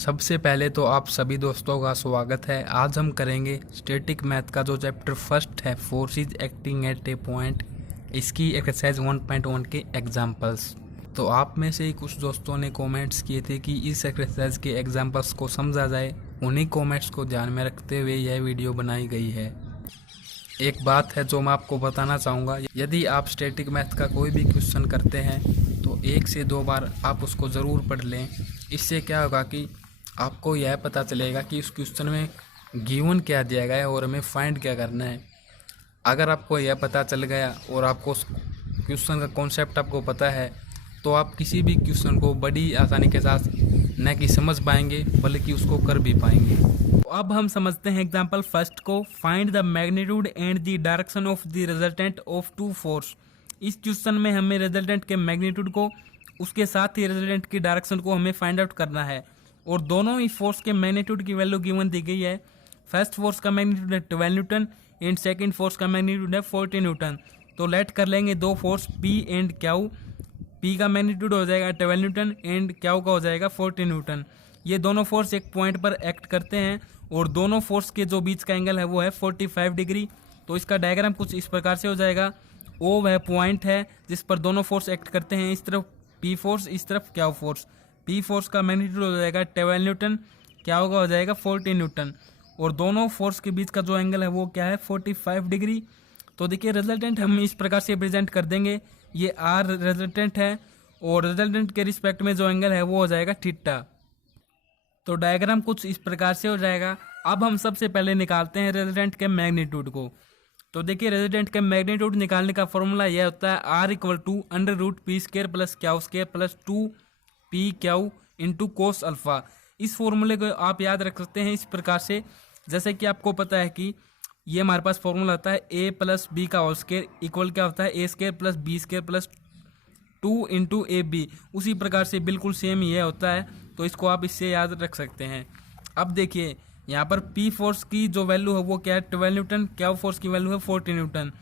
सबसे पहले तो आप सभी दोस्तों का स्वागत है। आज हम करेंगे स्टैटिक मैथ का जो चैप्टर फर्स्ट है, forces acting at A point, इसकी एक्सरसाइज 1.1 के एग्जांपल्स। तो आप में से ही कुछ दोस्तों ने कमेंट्स किए थे कि इस एक्सरसाइज के एग्जांपल्स को समझा जाए। उन्हीं कमेंट्स को ध्यान में रखते हुए यह वीडियो बनाई गई है। एक बात है जो मैं आपको बताना चाहूँगा, यदि आप स्टैटिक मैथ का कोई भी क्वेश्चन करते हैं तो 1 से 2 बार आप उसको ज़रूर पढ़ लें। इससे क्या होगा कि आपको यह पता चलेगा कि उस क्वेश्चन में गिवन क्या दिया गया है और हमें फाइंड क्या करना है। अगर आपको यह पता चल गया और आपको उस क्वेश्चन का कॉन्सेप्ट आपको पता है तो आप किसी भी क्वेश्चन को बड़ी आसानी के साथ न कि समझ पाएंगे बल्कि उसको कर भी पाएंगे। तो अब हम समझते हैं एग्जाम्पल फर्स्ट को। Find the magnitude and the direction of the resultant of two force. इस क्वेश्चन में हमें रिजल्टेंट के मैग्नीट्यूड को, उसके साथ ही रिजल्टेंट की डायरेक्शन को हमें फाइंड आउट करना है और दोनों ही फोर्स के मैग्नीट्यूड की वैल्यू गिवन दी गई है। फर्स्ट फोर्स का मैग्नीट्यूड है 12 न्यूटन एंड सेकंड फोर्स का मैग्नीट्यूड है 40 न्यूटन। तो लेट कर लेंगे दो force P and Q. P का मैग्नीट्यूड हो जाएगा 12 न्यूटन एंड क्यू का हो जाएगा 40 न्यूटन। ये दोनों फोर्स एक पॉइंट पर एक्ट करते हैं और दोनों फोर्स के जो बीच का एंगल है वो है 45 डिग्री। तो इसका डायग्राम कुछ इस प्रकार से हो जाएगा। O वह पॉइंट है जिस पर दोनों फोर्स एक्ट करते हैं, इस तरफ P फोर्स, इस तरफ क्यू फोर्स। P फोर्स का मैग्नीट्यूड हो जाएगा 12 न्यूटन, क्यू का हो जाएगा 40 न्यूटन और दोनों फोर्स के बीच का जो एंगल है वो क्या है 45 डिग्री। तो देखिए रिजल्टेंट हम इस प्रकार से प्रेजेंट कर देंगे। ये R रिजल्टेंट है और रिजल्टेंट के रिस्पेक्ट में जो एंगल है वो हो जाएगा थीटा। तो डायग्राम कुछ इस प्रकार से हो जाएगा। अब हम सबसे पहले निकालते हैं रिजल्टेंट के मैग्नीट्यूड को। तो देखिए रिजल्टेंट के मैग्नीट्यूड निकालने का फॉर्मूला यह होता है R = √p² plus Q plus 2p into cos alpha. इस फॉर्मूले को आप याद रख सकते हैं इस प्रकार से, जैसे कि आपको पता है कि ये हमारे पास फॉर्मूला होता है a + b का होल स्क्वायर इक्वल क्या होता है a² plus b² plus 2 into ab। उसी प्रकार से बिल्कुल सेम ये होता है, तो इसको आप इससे याद रख सकते हैं। अब देखिए यहाँ पर P फोर्स की जो वैल्यू है वो क्या है 12 न्यूटन, क्यू फोर्स की वैल्यू है 40 न्यूटन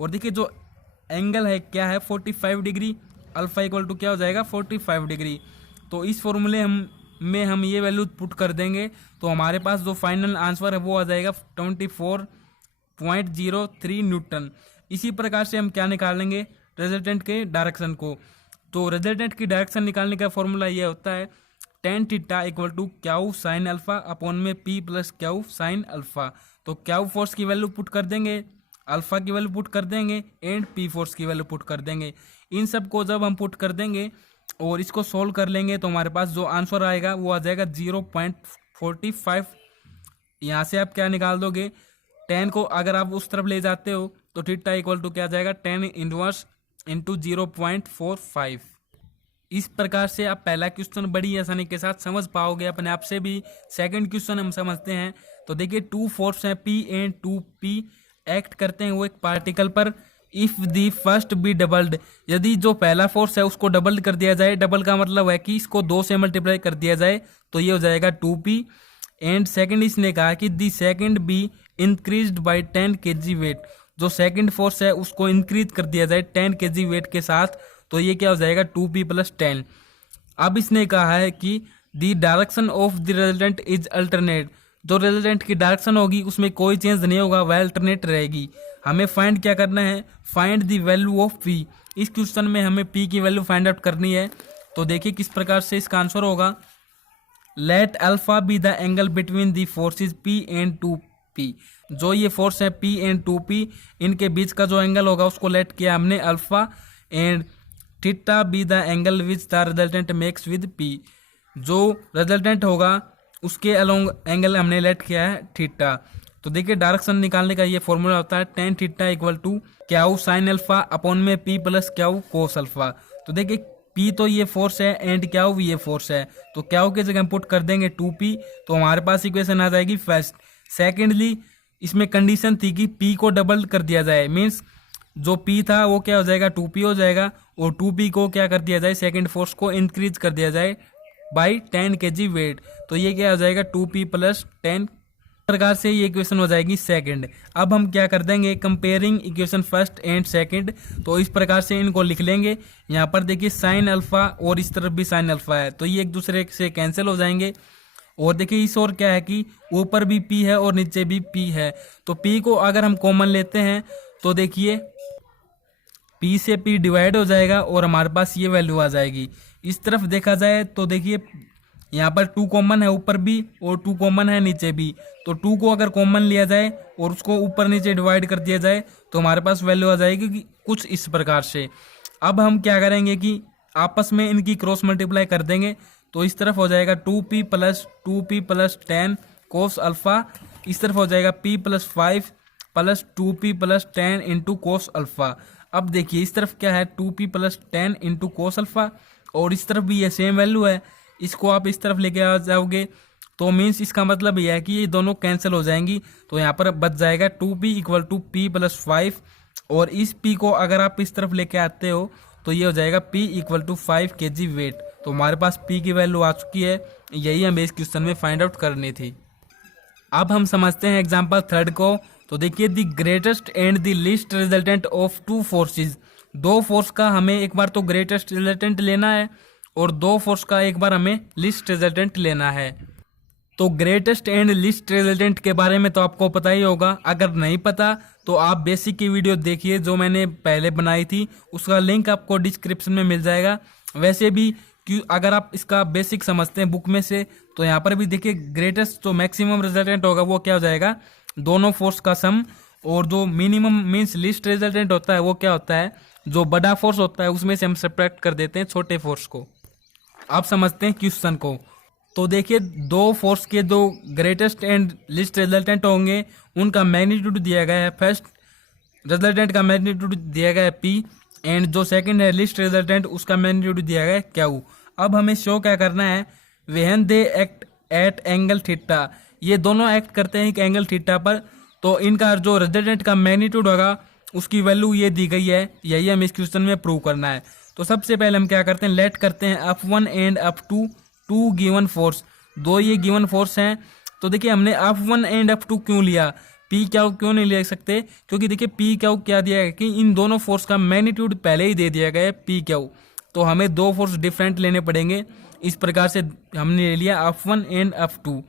और देखिए जो एंगल है क्या है 45 डिग्री। अल्फा = क्या हो जाएगा 45 डिग्री। तो इस फॉर्मूले हम ये वैल्यू पुट कर देंगे तो हमारे पास जो फाइनल आंसर है वो आ जाएगा 24.03 न्यूटन। इसी प्रकार से हम क्या निकालेंगे रिजल्टेंट के डायरेक्शन को। तो रिजल्टेंट की डायरेक्शन निकालने का फॉर्मूला ये होता है tan θ = Q sine alpha upon में P + क्यू साइन अल्फा। तो क्यू फोर्स की वैल्यू पुट कर देंगे, अल्फा की वैल्यू पुट कर देंगे एंड P फोर्स की वैल्यू पुट कर देंगे। इन सब को जब हम पुट कर देंगे और इसको सोल्व कर लेंगे तो हमारे पास जो आंसर आएगा वो आ जाएगा 0.45। यहाँ से आप क्या निकाल दोगे, tan को अगर आप उस तरफ ले जाते हो तो θ = क्या आ जाएगा tan इनवर्स इंटू 0.45। इस प्रकार से आप पहला क्वेश्चन बड़ी आसानी के साथ समझ पाओगे अपने आप से भी। सेकंड क्वेश्चन हम समझते हैं। तो देखिए टू फोर्स हैं P एंड 2P एक्ट करते हैं वो एक पार्टिकल पर। If the first B doubled, यदि जो पहला फोर्स है उसको डबल कर दिया जाए, डबल का मतलब है कि इसको 2 से मल्टीप्लाई कर दिया जाए तो ये हो जाएगा 2P। एंड सेकंड इसने कहा कि the second be increased by 10 kg weight, जो सेकंड फोर्स है उसको इंक्रीज कर दिया जाए 10 kg वेट के साथ, तो ये क्या हो जाएगा 2P + 10। अब इसने कहा है कि the direction of the resultant is alternate, जो रिजल्टेंट की डायरेक्शन होगी उसमें कोई चेंज नहीं होगा, वह अल्टरनेट रहेगी। हमें फाइंड क्या करना है, find the value of P। इस क्वेश्चन में हमें P की वैल्यू फाइंड आउट करनी है। तो देखिए किस प्रकार से इसका आंसर होगा। Let alpha be the angle between the forces P and 2P। जो ये फोर्स है P एंड 2P, इनके बीच का जो एंगल होगा उसको लेट किया हमने alpha. And theta be the angle which the resultant makes with P। जो रिजल्टेंट होगा उसके अलोंग एंगल हमने लेट किया है थीटा। तो देखिए डायरेक्शन निकालने का ये फॉर्मूला होता है tan θ = Q sine alpha upon में P + क्यू कोस अल्फा। तो देखिए P तो ये फोर्स है एंड क्यू भी ये फोर्स है, तो क्यू की जगह हम पुट कर देंगे 2P, तो हमारे पास इक्वेशन आ जाएगी फर्स्ट। सेकेंडली इसमें कंडीशन थी कि P को डबल कर दिया जाए, मीन्स जो P था वो क्या हो जाएगा 2P हो जाएगा और 2P को क्या कर दिया जाए, सेकंड फोर्स को इंक्रीज कर दिया जाए बाय 10 kg वेट, तो ये क्या हो जाएगा 2P + 10। प्रकार से ये इक्वेशन हो जाएगी सेकंड। अब हम क्या कर देंगे, comparing equation first and second, तो इस प्रकार से इनको लिख लेंगे। यहाँ पर देखिए साइन अल्फा और इस तरफ भी साइन अल्फा है, तो ये एक दूसरे से कैंसिल हो जाएंगे। और देखिए इस और क्या है कि ऊपर भी p है और नीचे भी p है। तो p को अगर हम कॉमन लेते हैं तो देखिए p से p डिवाइड हो जाएगा और हमारे पास ये वैल्यू आ जाएगी। इस तरफ देखा जाए तो देखिए यहाँ पर 2 कॉमन है ऊपर भी और 2 कॉमन है नीचे भी। तो 2 को अगर कॉमन लिया जाए और उसको ऊपर नीचे डिवाइड कर दिया जाए तो हमारे पास वैल्यू आ जाएगी कि कुछ इस प्रकार से। अब हम क्या करेंगे कि आपस में इनकी क्रॉस मल्टीप्लाई कर देंगे। तो इस तरफ हो जाएगा 2p प्लस 2p प्लस 10 कोस अल्फा, इस तरफ हो जाएगा p plus 5 plus 2p plus 10 into cos alpha. अब देखिए इस तरफ क्या है 2p plus 10 into cos alpha और इस तरफ भी ये सेम वैल्यू है। इसको आप इस तरफ लेके आ जाओगे तो मीन्स इसका मतलब यह है कि ये दोनों कैंसिल हो जाएंगी। तो यहाँ पर बच जाएगा 2p equal to p plus 5 और इस p को अगर आप इस तरफ लेके आते हो तो ये हो जाएगा p equal to 5 kg weight. तो हमारे पास p की वैल्यू आ चुकी है, यही हमें इस क्वेश्चन में फाइंड आउट करनी थी। अब हम समझते हैं एग्जाम्पल 3 को। तो देखिए the greatest and the least resultant of 2 forces. 2 force का हमें एक बार तो ग्रेटेस्ट रिजल्टेंट लेना है और 2 फोर्स का एक बार हमें लीस्ट रिजल्टेंट लेना है। तो ग्रेटेस्ट एंड लीस्ट रिजल्टेंट के बारे में तो आपको पता ही होगा, अगर नहीं पता तो आप बेसिक की वीडियो देखिए जो मैंने पहले बनाई थी, उसका लिंक आपको डिस्क्रिप्शन में मिल जाएगा। वैसे भी अगर आप इसका बेसिक समझते हैं बुक में से तो यहाँ पर भी देखिए ग्रेटेस्ट जो मैक्सिमम रिजल्टेंट होगा वो क्या हो जाएगा, दोनों फोर्स का सम। और जो मिनिमम मीन्स लीस्ट रिजल्टेंट होता है वो क्या होता है, जो बड़ा फोर्स होता है उसमें से हम सब्ट्रैक्ट कर देते हैं छोटे फोर्स को। आप समझते हैं क्वेश्चन को। तो देखिए 2 फोर्स के जो ग्रेटेस्ट एंड लीस्ट रिजल्टेंट होंगे उनका मैग्नीट्यूड दिया गया है। फर्स्ट रिजल्टेंट का मैग्नीट्यूड दिया गया है p एंड जो सेकंड है लीस्ट रिजल्टेंट उसका मैग्नीट्यूड दिया गया है q। अब हमें शो क्या करना है, when they act at angle theta, ये दोनों एक्ट करते हैं एक एंगल थीटा पर, तो इनका जो रिजल्टेंट का मैग्नीट्यूड होगा उसकी वैल्यू ये दी गई है, यही हमें इस क्वेश्चन में प्रूव करना है। तो सबसे पहले हम क्या करते हैं, लेट करते हैं F1 and F2 2 given force, 2 ये गिवन फोर्स हैं। तो देखिए हमने F1 एंड F2 क्यों लिया, P क्यों नहीं ले सकते, क्योंकि देखिए P क्या दिया है कि इन दोनों फोर्स का मैग्नीट्यूड पहले ही दे दिया गया है P तो हमें 2 फोर्स डिफरेंट लेने पड़ेंगे। इस प्रकार से हमने ले लिया F1 एंड F2।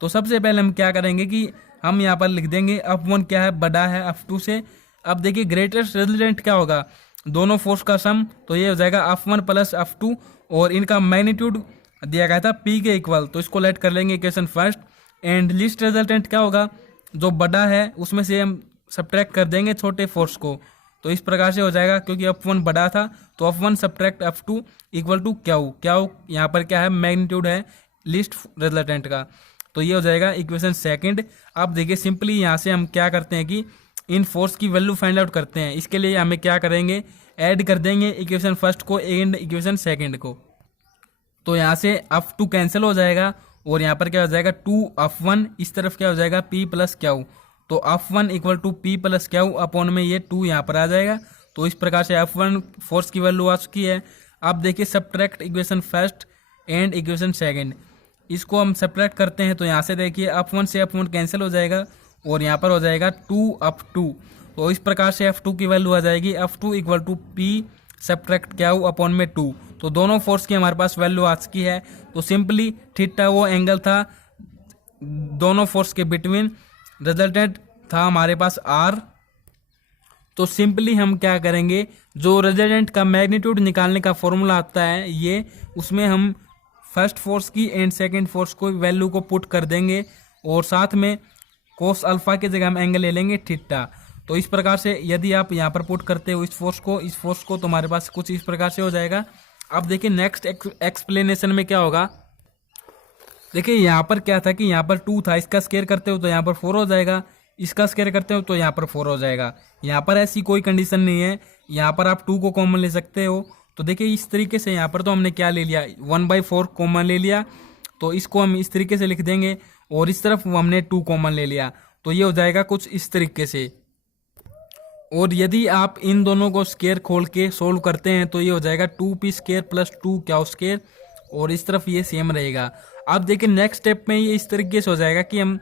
तो सबसे पहले हम क्या करेंगे कि हम यहाँ पर लिख देंगे F1 क्या है, बड़ा है F2 से। अब देखिए ग्रेटेस्ट रिजल्टेंट क्या होगा, दोनों फोर्स का सम, तो ये हो जाएगा F1 प्लस F2 और इनका मैग्नीट्यूड दिया गया था P के इक्वल, तो इसको लेट कर लेंगे equation first. And least resultant क्या होगा, जो बड़ा है उसमें से हम सब्ट्रैक्ट कर देंगे छोटे फोर्स को। तो इस प्रकार से हो जाएगा, क्योंकि F1 बड़ा था तो F1 subtract F2 equal to Q यहाँ पर क्या है, मैग्नीट्यूड है लीस्ट रिजल्टेंट का। तो ये हो जाएगा इक्वेशन सेकंड। अब देखिए सिंपली यहाँ से हम क्या करते हैं कि इन फोर्स की वैल्यू फाइंड आउट करते हैं। इसके लिए हमें क्या करेंगे, ऐड कर देंगे इक्वेशन फर्स्ट को एंड इक्वेशन सेकंड को। तो यहाँ से F2 कैंसिल हो जाएगा और यहाँ पर क्या हो जाएगा 2F1, इस तरफ क्या हो जाएगा P प्लस Q। तो F1 equal to P plus Q upon में ये 2 यहाँ पर आ जाएगा। तो इस प्रकार से F1 फोर्स की वैल्यू आ चुकी है। अब देखिए subtract equation first and equation second, इसको हम सब्ट्रैक्ट करते हैं। तो यहाँ से देखिए F1 से F1 कैंसिल हो जाएगा और यहाँ पर हो जाएगा 2F2। तो इस प्रकार से F2 की वैल्यू आ जाएगी F2 equal to P subtract Q upon में 2। तो दोनों फोर्स की हमारे पास वैल्यू आ चुकी है। तो सिंपली थीटा वो एंगल था दोनों फोर्स के बिटवीन, रिजल्टेंट था हमारे पास R। तो सिंपली हम क्या करेंगे, जो रिजल्टेंट का मैग्नीट्यूड निकालने का फॉर्मूला आता है ये, उसमें हम फर्स्ट फोर्स की एंड सेकंड फोर्स को वैल्यू को पुट कर देंगे और साथ में कोस अल्फा की जगह हम एंगल ले लेंगे थीटा। तो इस प्रकार से यदि आप यहाँ पर पुट करते हो इस फोर्स को तो हमारे पास कुछ इस प्रकार से हो जाएगा। अब देखिए नेक्स्ट एक्सप्लेनेशन में क्या होगा, देखिए यहाँ पर क्या था कि यहाँ पर 2 था, इसका स्क्वायर करते हो तो यहाँ पर 4 हो जाएगा, इसका स्क्वायर करते हो तो यहाँ पर 4 हो जाएगा। यहाँ पर ऐसी कोई कंडीशन नहीं है, यहाँ पर आप 2 को कॉमन ले सकते हो। तो देखिए इस तरीके से यहाँ पर तो हमने क्या ले लिया, 1/4 कॉमन ले लिया, तो इसको हम इस तरीके से लिख देंगे और इस तरफ हमने 2 कॉमन ले लिया, तो ये हो जाएगा कुछ इस तरीके से। और यदि आप इन दोनों को स्क्वायर खोल के सोल्व करते हैं तो ये हो जाएगा 2p square plus 2q square और इस तरफ ये सेम रहेगा। अब देखिए नेक्स्ट स्टेप में ये इस तरीके से हो जाएगा कि हम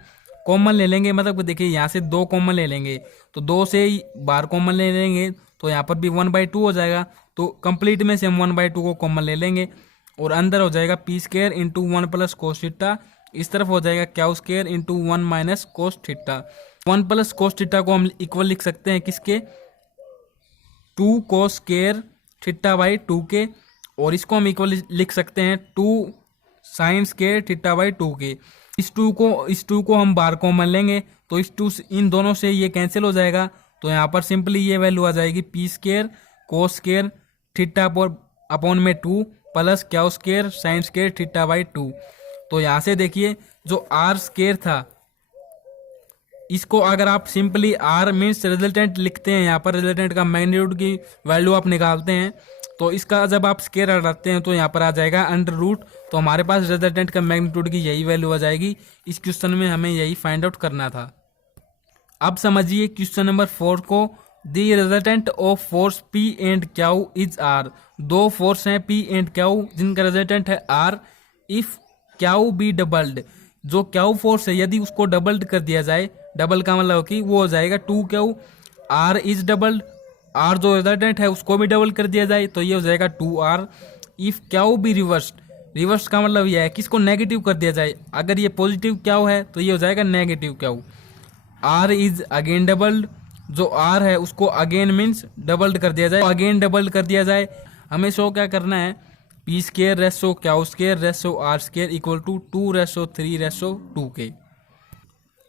कॉमन ले लेंगे, मतलब देखिए यहाँ से 2 कॉमन ले लेंगे तो 2 से बाहर कॉमन ले लेंगे तो यहाँ पर भी 1/2 हो जाएगा। तो कंप्लीट में से हम 1/2 को कॉमन ले लेंगे और अंदर हो जाएगा p square into 1 plus cos theta इस तरफ हो जाएगा Q square into 1 minus cos theta. 1 plus cos theta को हम इक्वल लिख सकते हैं किसके, 2 कोस स्केयर थीटा बाई 2 के, और इसको हम इक्वल लिख सकते हैं 2 साइन स्केयर थीटा बाई 2 के। इस 2 को हम बाहर कॉमन लेंगे तो इन दोनों से ये कैंसिल हो जाएगा, तो यहाँ पर सिंपली ये वैल्यू आ जाएगी P square cos square theta upon में 2 plus Q square sine square theta by 2। तो यहाँ से देखिए जो आर स्केयर था, इसको अगर आप सिंपली आर मीन्स रिजल्टेंट लिखते हैं, यहाँ पर रिजल्टेंट का मैग्नीट्यूड की वैल्यू आप निकालते हैं, तो इसका जब आप स्केयर हटाते हैं तो यहाँ पर आ जाएगा अंडर रूट। तो हमारे पास रिजल्टेंट का मैग्नीट्यूड की यही वैल्यू आ जाएगी। इस क्वेश्चन में हमें यही फाइंड आउट करना था। अब समझिए क्वेश्चन नंबर 4 को, the resultant of force P and Q is R. दो फोर्स हैं पी एंड क्याउ जिनका रिजल्टेंट है R. If Q be doubled, जो क्याउ फोर्स है यदि उसको डबल्ड कर दिया जाए, डबल का मतलब कि वो हो जाएगा 2 Q. R is doubled, are जो रिजल्टेंट है उसको भी डबल कर दिया जाए तो ये हो जाएगा 2r। If Q be reverse, reverse का मतलब यह है कि इसको नेगेटिव कर दिया जाए, अगर ये पॉजिटिव क्याउ है तो ये हो जाएगा negative Q. R is again doubled, जो आर है उसको अगेन मीन्स डबल्ड कर दिया जाए, अगेन डबल्ड कर दिया जाए। हमें शो क्या करना है, P square ratio Q square ratio R square equal to 2 ratio 3 ratio 2 के।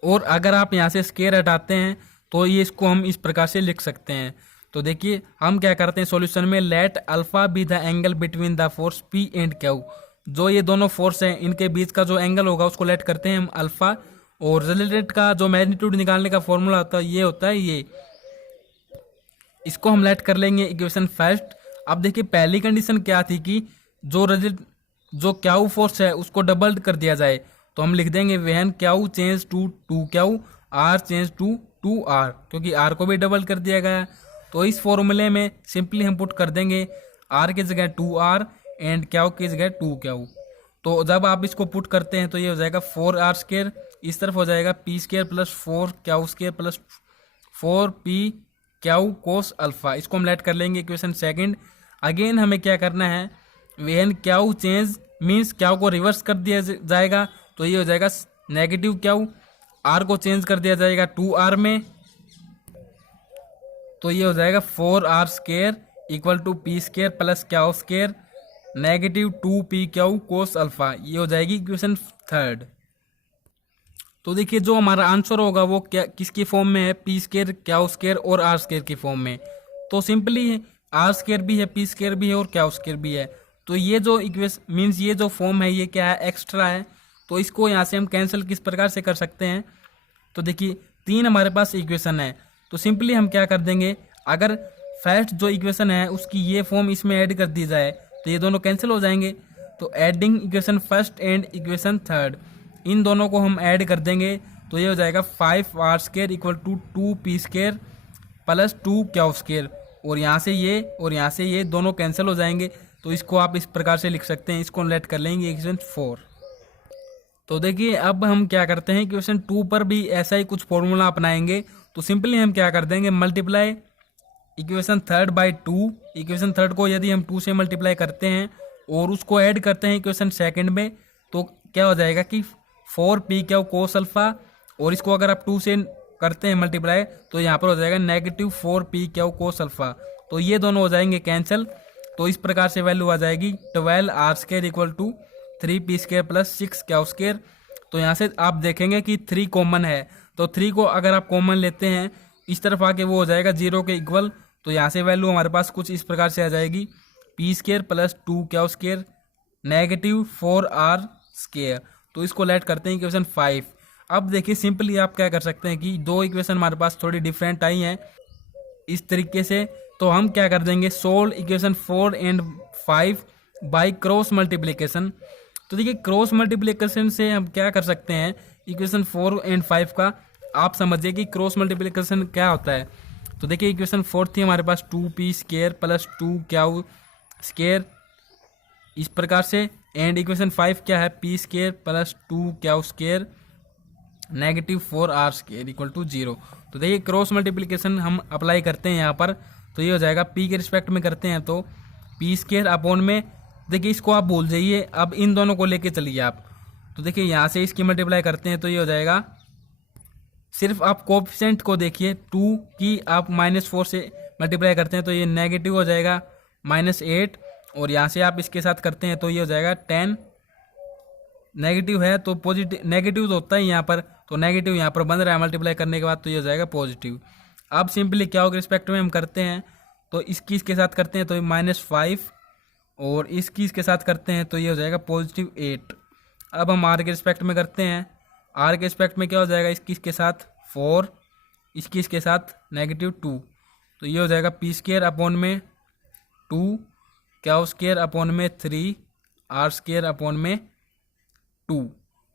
और अगर आप यहाँ से स्केयर हटाते हैं तो ये इसको हम इस प्रकार से लिख सकते हैं। तो देखिए हम क्या करते हैं सॉल्यूशन में, let alpha be the angle between the force P and Q. जो ये दोनों फोर्स हैं इनके बीच का जो एंगल होगा उसको लेट करते हैं हम अल्फा, और रिजल्टेंट का जो मैग्नीट्यूड निकालने का फॉर्मूला होता है ये होता है ये, इसको हम लेट कर लेंगे इक्वेशन फर्स्ट। अब देखिए पहली कंडीशन क्या थी कि जो क्याउ फोर्स है उसको डबल्ड कर दिया जाए, तो हम लिख देंगे when Q change to 2 Q R change to 2 R, क्योंकि आर को भी डबल कर दिया गया। तो इस फॉर्मूले में सिंपली हम पुट कर देंगे आर की जगह 2r एंड क्याउ की जगह 2 क्याउ। तो जब आप इसको पुट करते हैं तो ये हो जाएगा 4r स्केयर, इस तरफ हो जाएगा P square plus 4 Q square plus 4p Q cos alpha. इसको हम लेट कर लेंगे इक्वेशन सेकंड। अगेन हमें क्या करना है, व्हेन क्याउ चेंज मीन्स क्याउ को रिवर्स कर दिया जाएगा, तो ये हो जाएगा नेगेटिव क्याउ। आर को चेंज कर दिया जाएगा 2r में, तो ये हो जाएगा 4r square equal to P square plus Q square negative 2p Q cos alpha. ये हो जाएगी इक्वेशन थर्ड। तो देखिए जो हमारा आंसर होगा वो क्या किसकी फॉर्म में है, पी स्केयर क्याउ स्केयर और आर स्केयर की फॉर्म में। तो सिंपली आर स्केयर भी है, पी स्केयर भी है और क्याउ स्केयर भी है। तो ये जो इक्वेशन मीन्स ये जो फॉर्म है ये क्या है, एक्स्ट्रा है। तो इसको यहाँ से हम कैंसिल किस प्रकार से कर सकते हैं, तो देखिए 3 हमारे पास इक्वेशन है, तो सिंपली हम क्या कर देंगे, अगर फर्स्ट जो इक्वेशन है उसकी ये फॉर्म इसमें ऐड कर दी जाए तो ये दोनों कैंसिल हो जाएंगे। तो adding equation first and equation third, इन दोनों को हम ऐड कर देंगे तो ये हो जाएगा 5r square equal to 2p square plus 2 Q square, और यहाँ से ये और यहाँ से ये दोनों कैंसिल हो जाएंगे। तो इसको आप इस प्रकार से लिख सकते हैं, इसको लेट कर लेंगे इक्वेशन 4। तो देखिए अब हम क्या करते हैं, इक्वेशन 2 पर भी ऐसा ही कुछ फॉर्मूला अपनाएंगे। तो सिंपली हम क्या कर देंगे, multiply equation third by 2। Equation third को यदि हम 2 से मल्टीप्लाई करते हैं और उसको ऐड करते हैं इक्वेशन सेकंड में, तो क्या हो जाएगा कि 4p क्याउ कोस अल्फा, और इसको अगर आप 2 से करते हैं मल्टीप्लाई तो यहाँ पर हो जाएगा negative 4p Q cos alpha. तो ये दोनों हो जाएंगे कैंसिल। तो इस प्रकार से वैल्यू आ जाएगी 12r square equal to 3p square plus 6 Q square. तो यहाँ से आप देखेंगे कि 3 कॉमन है, तो 3 को अगर आप कॉमन लेते हैं इस तरफ आके वो हो जाएगा 0 के इक्वल। तो यहाँ से वैल्यू हमारे पास कुछ इस प्रकार से आ जाएगी p square plus 2 Q square negative 4r square. तो इसको लेट करते हैं इक्वेशन 5। अब देखिए सिंपली आप क्या कर सकते हैं कि 2 इक्वेशन हमारे पास थोड़ी डिफरेंट आई हैं इस तरीके से। तो हम क्या कर देंगे, solve equation 4 and 5 by cross multiplication. तो देखिए क्रॉस मल्टीप्लिकेशन से हम क्या कर सकते हैं, इक्वेशन 4 एंड 5 का आप समझिए कि क्रॉस मल्टीप्लिकेशन क्या होता है। तो देखिए इक्वेशन 4 थी हमारे पास 2p square plus 2 Q square इस प्रकार से, एंड इक्वेशन 5 क्या है, p square plus 2 Q square negative 4r square equal to 0। तो देखिए क्रॉस मल्टीप्लिकेशन हम अप्लाई करते हैं यहाँ पर, तो ये हो जाएगा p के रिस्पेक्ट में करते हैं तो p स्केयर अपॉन में, देखिए इसको आप भूल जाइए, अब इन दोनों को लेके चलिए आप। तो देखिए यहाँ से इसकी मल्टीप्लाई करते हैं तो ये हो जाएगा, सिर्फ आप कोफिशिएंट को देखिए, 2 की आप -4 से मल्टीप्लाई करते हैं तो ये नेगेटिव हो जाएगा -8, और यहाँ से आप इसके साथ करते हैं तो ये हो जाएगा 10। नेगेटिव है तो पॉजिटिव, नेगेटिव तो होता है यहाँ पर, तो नेगेटिव यहाँ पर बन रहा है मल्टीप्लाई करने के बाद, तो ये हो जाएगा पॉजिटिव। अब सिंपली क्या होगा रिस्पेक्ट में हम करते हैं तो इसकी इसके साथ करते हैं तो ये -5, और इसकी इसके साथ करते हैं तो ये हो जाएगा +8। अब हम आर के रिस्पेक्ट में करते हैं, आर के रिस्पेक्ट में क्या हो जाएगा, इसकी इसके साथ 4, इसकी इसके साथ -2, तो ये हो जाएगा p² अपॉन में 2, q² अपॉन में 3, r² अपॉन में 2।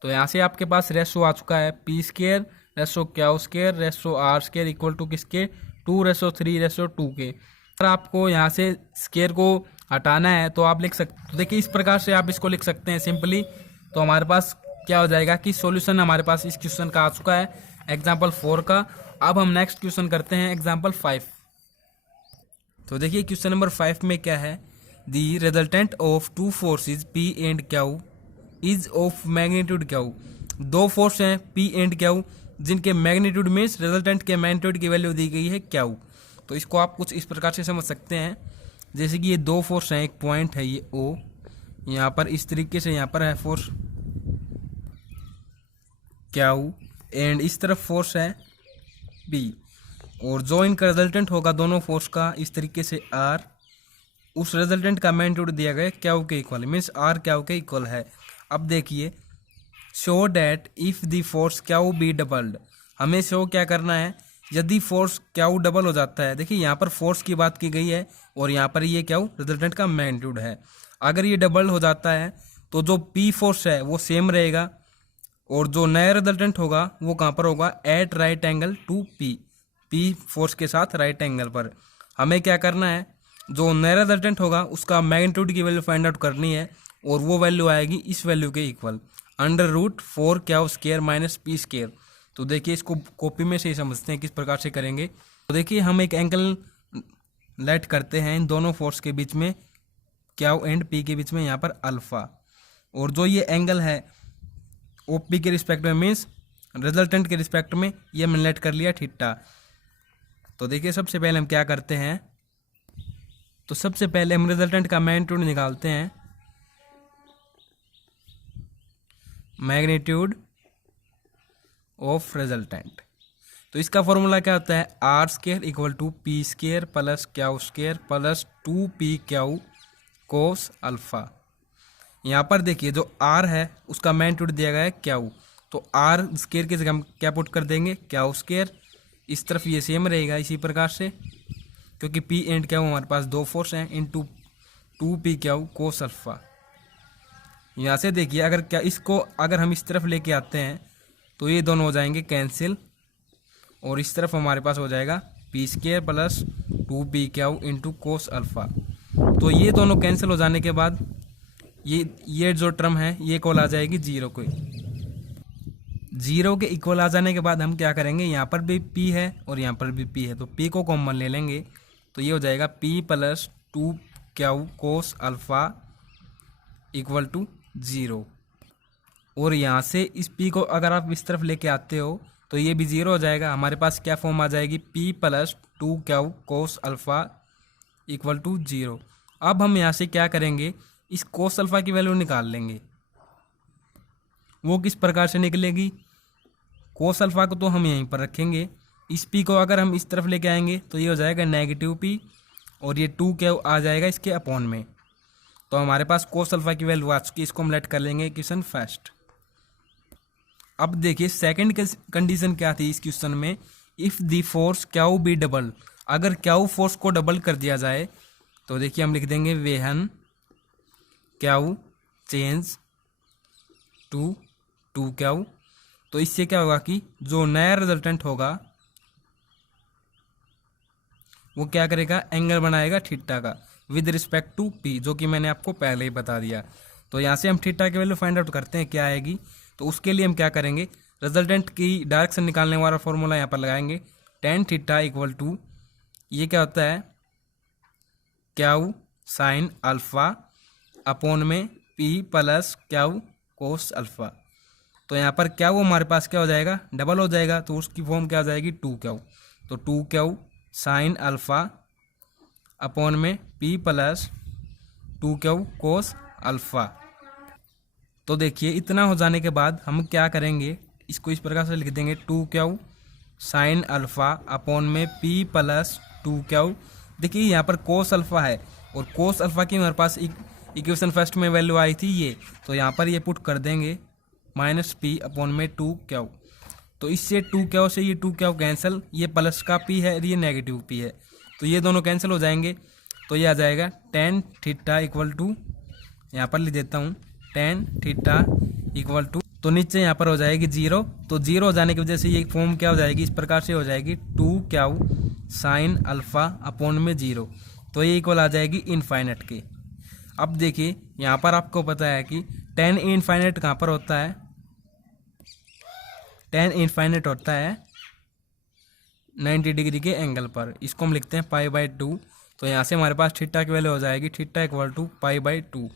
तो यहाँ से आपके पास रेशो आ चुका है p² ratio q² ratio r² equal to किसके, 2:3:2 के। अगर आपको यहाँ से स्केयर को हटाना है तो आप लिख सकते, तो देखिए इस प्रकार से आप इसको लिख सकते हैं सिंपली। तो हमारे पास क्या हो जाएगा कि सॉल्यूशन हमारे पास इस क्वेश्चन का आ चुका है, एग्जाम्पल 4 का। अब हम नेक्स्ट क्वेश्चन करते हैं एग्जाम्पल 5। तो देखिए क्वेश्चन नंबर 5 में क्या है, the resultant of 2 forces P and Q is of magnitude Q। 2 force हैं P एंड Q जिनके मैग्नीट्यूड मीन्स रिजल्टेंट के मैग्नीट्यूड की वैल्यू दी गई है Q। तो इसको आप कुछ इस प्रकार से समझ सकते हैं, जैसे कि ये 2 फोर्स हैं, एक पॉइंट है ये O, यहाँ पर इस तरीके से यहाँ पर है फोर्स Q, एंड इस तरफ फोर्स है B, और जो इनका रिजल्टेंट होगा दोनों फोर्स का इस तरीके से R, उस रिजल्टेंट का मैग्नीट्यूड दिया गया Q के इक्वल, मीन्स R Q के इक्वल है। अब देखिए, show that if the force Q B doubled, हमें शो क्या करना है, यदि फोर्स Q डबल हो जाता है। देखिए यहाँ पर फोर्स की बात की गई है और यहाँ पर ये Q रिजल्टेंट का मैग्नीट्यूड है। अगर ये डबल हो जाता है तो जो P फोर्स है वो सेम रहेगा, और जो नया रिजल्टेंट होगा वो कहाँ पर होगा, at right angle to P force के साथ राइट एंगल पर। हमें क्या करना है, जो नया रिजल्टेंट होगा उसका मैग्नीट्यूड की वैल्यू फाइंड आउट करनी है, और वो वैल्यू आएगी इस वैल्यू के इक्वल, √4 Q² - P²। तो देखिए इसको कॉपी में से ही समझते हैं किस प्रकार से करेंगे। तो देखिए हम एक एंगल लेट करते हैं इन दोनों फोर्स के बीच में, Q एंड P के बीच में, यहाँ पर अल्फा, और जो ये एंगल है OP के रिस्पेक्ट में मीन्स रिजल्टेंट के रिस्पेक्ट में, ये हमने लेट कर लिया थीटा। तो देखिए सबसे पहले हम क्या करते हैं, तो सबसे पहले हम रिजल्टेंट का मैग्नीट्यूड निकालते हैं, मैग्नीट्यूड ऑफ रिजल्टेंट। तो इसका फॉर्मूला क्या होता है, R² = P² + Q² + 2PQ cos alpha. यहाँ पर देखिए जो R है उसका मैग्नीट्यूड दिया गया है Q, तो R² की जगह हम क्या पुट कर देंगे, Q²। इस तरफ ये सेम रहेगा इसी प्रकार से, क्योंकि P एंड Q हमारे पास 2 फोर्स हैं, इंटू 2PQ cos अल्फा। यहाँ से देखिए अगर क्या इसको अगर हम इस तरफ लेके आते हैं तो ये दोनों हो जाएंगे कैंसिल, और इस तरफ हमारे पास हो जाएगा P² + 2PQ into cos alpha. तो ये दोनों कैंसिल हो जाने के बाद ये जो टर्म है ये इक्वल आ जाएगी 0 को। 0 के इक्वल आ जाने के बाद हम क्या करेंगे, यहाँ पर भी P है और यहाँ पर भी P है, तो P को कॉमन ले लेंगे, तो ये हो जाएगा P + 2Q cos अल्फा = 0। और यहाँ से इस P को अगर आप इस तरफ लेके आते हो तो ये भी 0 हो जाएगा। हमारे पास क्या फॉर्म आ जाएगी, P + 2Q cos अल्फा = 0। अब हम यहाँ से क्या करेंगे, इस cos अल्फा की वैल्यू निकाल लेंगे। वो किस प्रकार से निकलेगी, cos अल्फा को तो हम यहीं पर रखेंगे, इस P को अगर हम इस तरफ लेके आएंगे तो ये हो जाएगा -P, और ये 2Q आ जाएगा इसके अपॉन में। तो हमारे पास cos अल्फा की वैल्यू आ चुकी है, इसको हम लेट कर लेंगे क्वेश्चन फर्स्ट। अब देखिए सेकंड कंडीशन क्या थी इस क्वेश्चन में, if the force Q be double, अगर Q फोर्स को डबल कर दिया जाए तो देखिए हम लिख देंगे वेहन Q चेंज टू 2Q। तो इससे क्या होगा कि जो नया रिजल्टेंट होगा वो क्या करेगा, एंगल बनाएगा थीटा का विद रिस्पेक्ट टू P, जो कि मैंने आपको पहले ही बता दिया। तो यहाँ से हम थीटा की वैल्यू फाइंड आउट करते हैं क्या आएगी। तो उसके लिए हम क्या करेंगे, रिजल्टेंट की डायरेक्शन निकालने वाला फॉर्मूला यहाँ पर लगाएंगे, tan θ = ये क्या होता है, Q sin अल्फा अपॉन में P + Q cos अल्फा। तो यहाँ पर क्या वो हमारे पास क्या हो जाएगा, डबल हो जाएगा, तो उसकी फॉर्म क्या हो जाएगी, टू क्यू। तो two Q sine alpha upon में P plus two Q cos alpha. तो देखिए इतना हो जाने के बाद हम क्या करेंगे, इसको इस प्रकार से लिख देंगे, two Q sine alpha upon में पी प्लस टू क्यू। देखिए यहाँ पर कोस अल्फा है और कोस अल्फा की हमारे पास इक्वेशन फर्स्ट में वैल्यू आई थी ये, तो यहाँ पर ये पुट कर देंगे माइनस पी अपॉन में टू क्यू। तो इससे टू क्यू से ये टू क्यू कैंसिल, ये प्लस का पी है और ये नेगेटिव पी है, तो ये दोनों कैंसिल हो जाएंगे। तो ये आ जाएगा टेन थीटा इक्वल टू, यहाँ पर लिख देता हूँ टेन थीटा इक्वल टू, तो नीचे यहाँ पर हो जाएगी जीरो। तो जीरो हो जाने की वजह से ये फॉर्म क्या हो जाएगी, इस प्रकार से हो जाएगी two Q sine alpha upon में जीरो। तो ये इक्वल आ जाएगी इनफाइनेट के। अब देखिए यहाँ पर आपको पता है कि टेन इनफाइनेट कहाँ पर होता है, टेन इनफाइनेट होता है 90 डिग्री के एंगल पर, इसको हम लिखते हैं पाई बाई टू। तो यहाँ से हमारे पास थीटा की वैल्यू हो जाएगी theta equal to pi by two.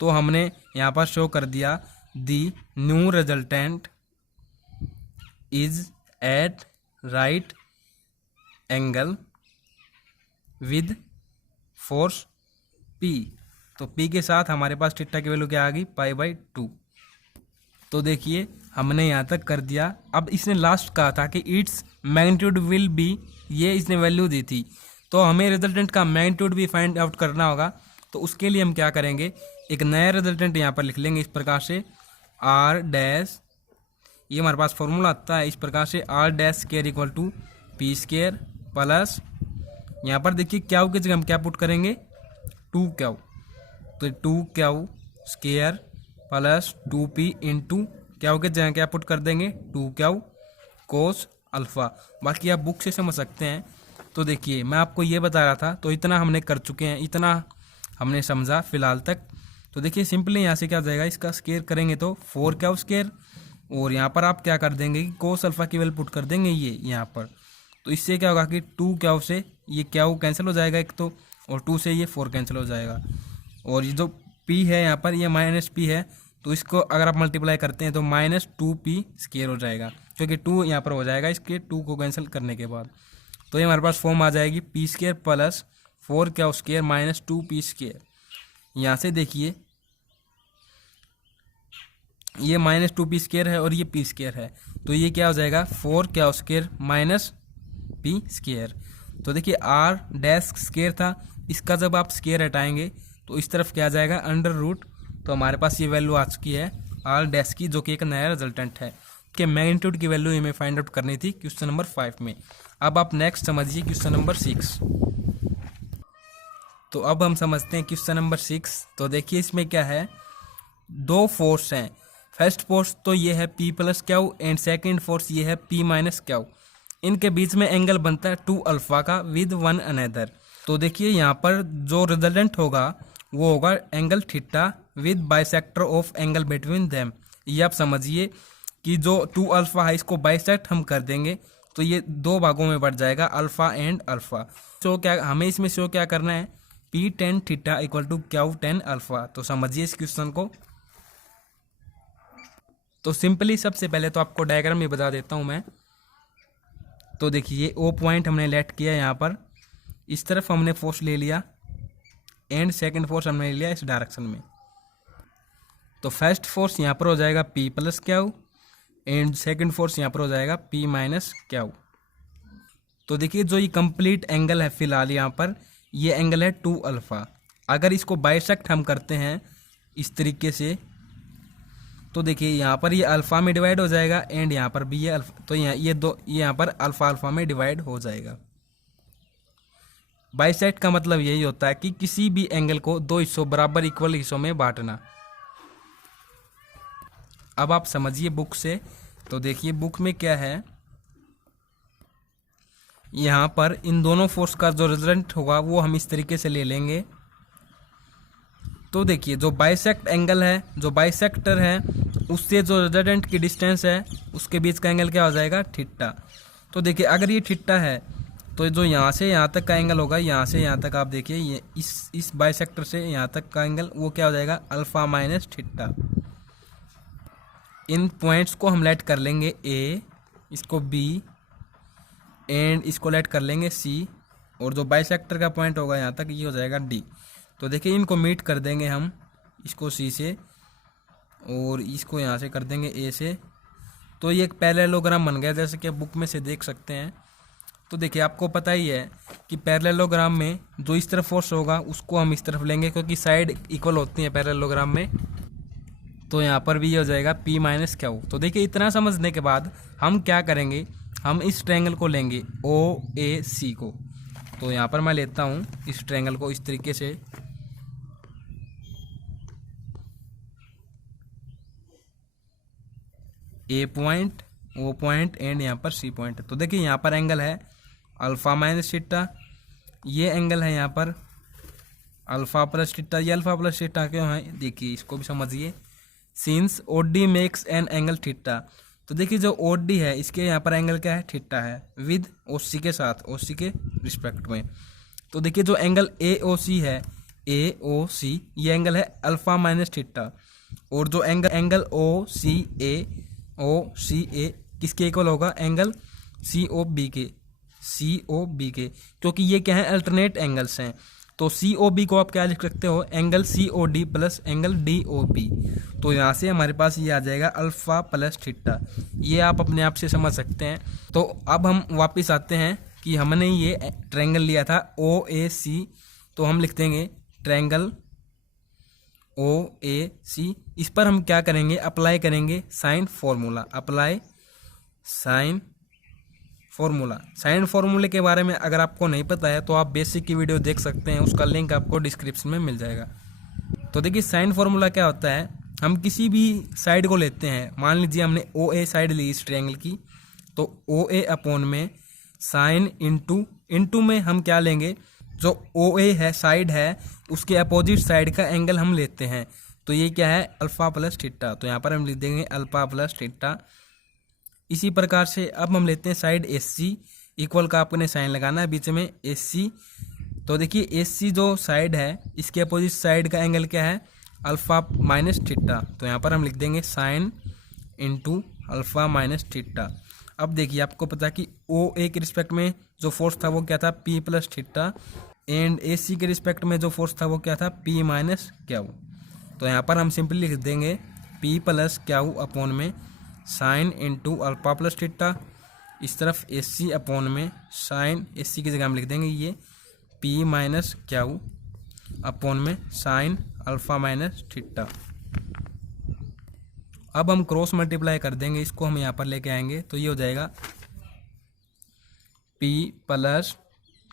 तो हमने यहाँ पर शो कर दिया the new resultant is at right angle with force P. तो पी के साथ हमारे पास थीटा की वैल्यू क्या आ गई, पाई बाई टू। तो देखिए हमने यहाँ तक कर दिया। अब इसने लास्ट कहा था कि इट्स मैग्नीट्यूड विल बी, ये इसने वैल्यू दी थी, तो हमें रिजल्टेंट का मैग्नीट्यूड भी फाइंड आउट करना होगा। तो उसके लिए हम क्या करेंगे, एक नया रिजल्टेंट यहाँ पर लिख लेंगे इस प्रकार से आर डैश, ये हमारे पास फॉर्मूला आता है इस प्रकार से R dash square equal to P square plus, यहाँ पर देखिए क्यू की जगह हम क्या पुट करेंगे, टू क्यू। तो two Q square plus two P into Q के जगह क्या पुट कर देंगे, टू क्यू कोस अल्फा। बाकी आप बुक से समझ सकते हैं। तो देखिए मैं आपको ये बता रहा था, तो इतना हमने कर चुके हैं, इतना हमने समझा फिलहाल तक। तो देखिए सिंपली यहाँ से क्या हो जाएगा, इसका स्केयर करेंगे तो फोर क्यू स्केयर, और यहाँ पर आप क्या कर देंगे कि कोस अल्फा की वैल्यू पुट कर देंगे ये यहाँ पर। तो इससे क्या होगा कि टू क्यू से ये क्यू कैंसिल हो जाएगा एक तो, और टू से ये फोर कैंसिल हो जाएगा, और ये जो पी है यहाँ पर ये माइनस पी है, तो इसको अगर आप मल्टीप्लाई करते हैं तो माइनस टू पी स्केयर हो जाएगा, क्योंकि टू यहाँ पर हो जाएगा इसके टू को कैंसिल करने के बाद। तो ये हमारे पास फॉर्म आ जाएगी P square plus four Q square minus two P square. यहाँ से देखिए ये माइनस टू पी स्केयर है और ये पी स्केयर है, तो ये क्या हो जाएगा, four Q square minus P square. तो देखिए आर डैश स्केयर था, इसका जब आप स्केयर हटाएंगे तो इस तरफ क्या आ जाएगा, अंडर रूट। तो हमारे पास ये वैल्यू आ चुकी है आर डैश की, जो कि एक नया रिजल्टेंट है कि मैग्नीट्यूड की वैल्यू हमें फाइंड आउट करनी थी क्वेश्चन नंबर 5 में। अब आप नेक्स्ट समझिए क्वेश्चन नंबर 6। तो अब हम समझते हैं क्वेश्चन नंबर 6। तो देखिए इसमें क्या है, दो फोर्स हैं, फर्स्ट फोर्स तो ये है P plus Q and second force ये है P माइनस क्यू। इनके बीच में एंगल बनता है टू अल्फा का विद वन अनदर। तो देखिए यहाँ पर जो रिजल्टेंट होगा वो होगा angle theta with bisector of angle between them. ये आप समझिए कि जो टू अल्फा है इसको बाइसेक्ट हम कर देंगे तो ये दो भागों में बढ़ जाएगा, अल्फा एंड अल्फा। तो क्या हमें इसमें शो क्या करना है, P tan theta equal to Q tan alpha. तो समझिए इस क्वेश्चन को। तो सिंपली सबसे पहले तो आपको डायग्राम में बता देता हूं मैं। तो देखिए ओ पॉइंट हमने लेट किया यहाँ पर, इस तरफ हमने फोर्स ले लिया एंड सेकंड फोर्स हमने ले लिया इस डायरेक्शन में। तो फर्स्ट फोर्स यहाँ पर हो जाएगा P plus Q and second force यहाँ पर हो जाएगा P माइनस क्यू। तो देखिए जो ये कंप्लीट एंगल है फिलहाल यहाँ पर, ये एंगल है टू अल्फा। अगर इसको बाइसेक्ट हम करते हैं इस तरीके से तो देखिए यहाँ पर ये अल्फा में डिवाइड हो जाएगा एंड यहाँ पर भी ये अल्फा, तो ये यहाँ पर अल्फा अल्फा में डिवाइड हो जाएगा। बाइसेक्ट का मतलब यही होता है कि किसी भी एंगल को दो हिस्सों बराबर इक्वल हिस्सों में बांटना। अब आप समझिए बुक से। तो देखिए बुक में क्या है, यहाँ पर इन दोनों फोर्स का जो रिजल्टेंट होगा वो हम इस तरीके से ले लेंगे। तो देखिए जो बाइसेक्ट एंगल है, जो बाइसेक्टर है, उससे जो रिजल्टेंट की डिस्टेंस है उसके बीच का एंगल क्या हो जाएगा, थीटा। तो देखिए अगर ये थीटा है तो जो यहाँ से यहाँ तक का एंगल होगा, यहाँ से यहाँ तक आप देखिए ये इस बाइसेक्टर से यहाँ तक का एंगल वो क्या हो जाएगा, अल्फा माइनस थीटा। इन पॉइंट्स को हम लेट कर लेंगे ए, इसको बी एंड इसको लेट कर लेंगे सी, और जो बाइसेक्टर का पॉइंट होगा यहाँ तक ये हो जाएगा डी। तो देखिए इनको मीट कर देंगे हम, इसको सी से और इसको यहाँ से कर देंगे ए से। तो ये एक पैरेललोग्राम बन गया, जैसे कि बुक में से देख सकते हैं। तो देखिए आपको पता ही है कि पैरेललोग्राम में जो इस तरफ फोर्स होगा उसको हम इस तरफ लेंगे, क्योंकि साइड इक्वल होती हैं पैरेललोग्राम में। तो यहाँ पर भी ये हो जाएगा P माइनस क्यू। तो देखिए इतना समझने के बाद हम क्या करेंगे, हम इस ट्रायंगल को लेंगे OAC को। तो यहाँ पर मैं लेता हूँ इस ट्रायंगल को इस तरीके से, A point, O point and यहाँ पर C पॉइंट। तो देखिए यहाँ पर एंगल है अल्फा माइनस थीटा, ये एंगल है यहाँ पर अल्फा प्लस थीटा। ये अल्फा प्लस थीटा क्यों है, देखिए इसको भी समझिए। Since OD makes an angle theta. तो देखिए जो OD है इसके यहाँ पर एंगल क्या है, थीटा है, विद OC के साथ, OC के रिस्पेक्ट में। तो देखिए जो एंगल AOC है, AOC ये एंगल है अल्फा माइनस थीटा, और जो एंगल OCA किसके इक्वल होगा, एंगल COB के, क्योंकि ये क्या है, अल्टरनेट एंगल्स हैं। तो COB को आप क्या लिख सकते हो, angle COD plus angle DOB। तो यहाँ से हमारे पास ये आ जाएगा अल्फा प्लस थीटा, ये आप अपने आप से समझ सकते हैं। तो अब हम वापस आते हैं कि हमने ये ट्रायंगल लिया था OAC, तो हम लिख देंगे ट्रायंगल OAC। इस पर हम क्या करेंगे, अप्लाई करेंगे sine formula, apply sine formula. Sine फॉर्मूले के बारे में अगर आपको नहीं पता है तो आप बेसिक की वीडियो देख सकते हैं, उसका लिंक आपको डिस्क्रिप्शन में मिल जाएगा। तो देखिए साइन फॉर्मूला क्या होता है, हम किसी भी साइड को लेते हैं, मान लीजिए हमने OA साइड ली इस ट्रायंगल की, तो OA अपॉन में साइन इंटू में हम क्या लेंगे, जो OA है साइड है उसके अपोजिट साइड का एंगल हम लेते हैं। तो ये क्या है, अल्फा प्लस थीटा। तो यहाँ पर हम लिख देंगे अल्फा प्लस थीटा। इसी प्रकार से अब हम लेते हैं साइड SC, इक्वल का आपने साइन लगाना है बीच में SC। तो देखिए SC जो साइड है इसके अपोजिट साइड का एंगल क्या है, अल्फा माइनस थीटा। तो यहाँ पर हम लिख देंगे sine into alpha minus theta. अब देखिए आपको पता कि OA के रिस्पेक्ट में जो फोर्स था वो क्या था, P plus theta, and AC के रिस्पेक्ट में जो फोर्स था वो क्या था, P माइनस क्यू। तो यहाँ पर हम सिंपली लिख देंगे P प्लस क्यू अपॉन में sine into alpha plus theta. इस तरफ SC अपॉन में साइन, SC की जगह हम लिख देंगे ये P माइनस क्यू अपॉन में साइन अल्फा माइनस थीटा। अब हम क्रॉस मल्टीप्लाई कर देंगे, इसको हम यहाँ पर लेके आएंगे। तो ये हो जाएगा P प्लस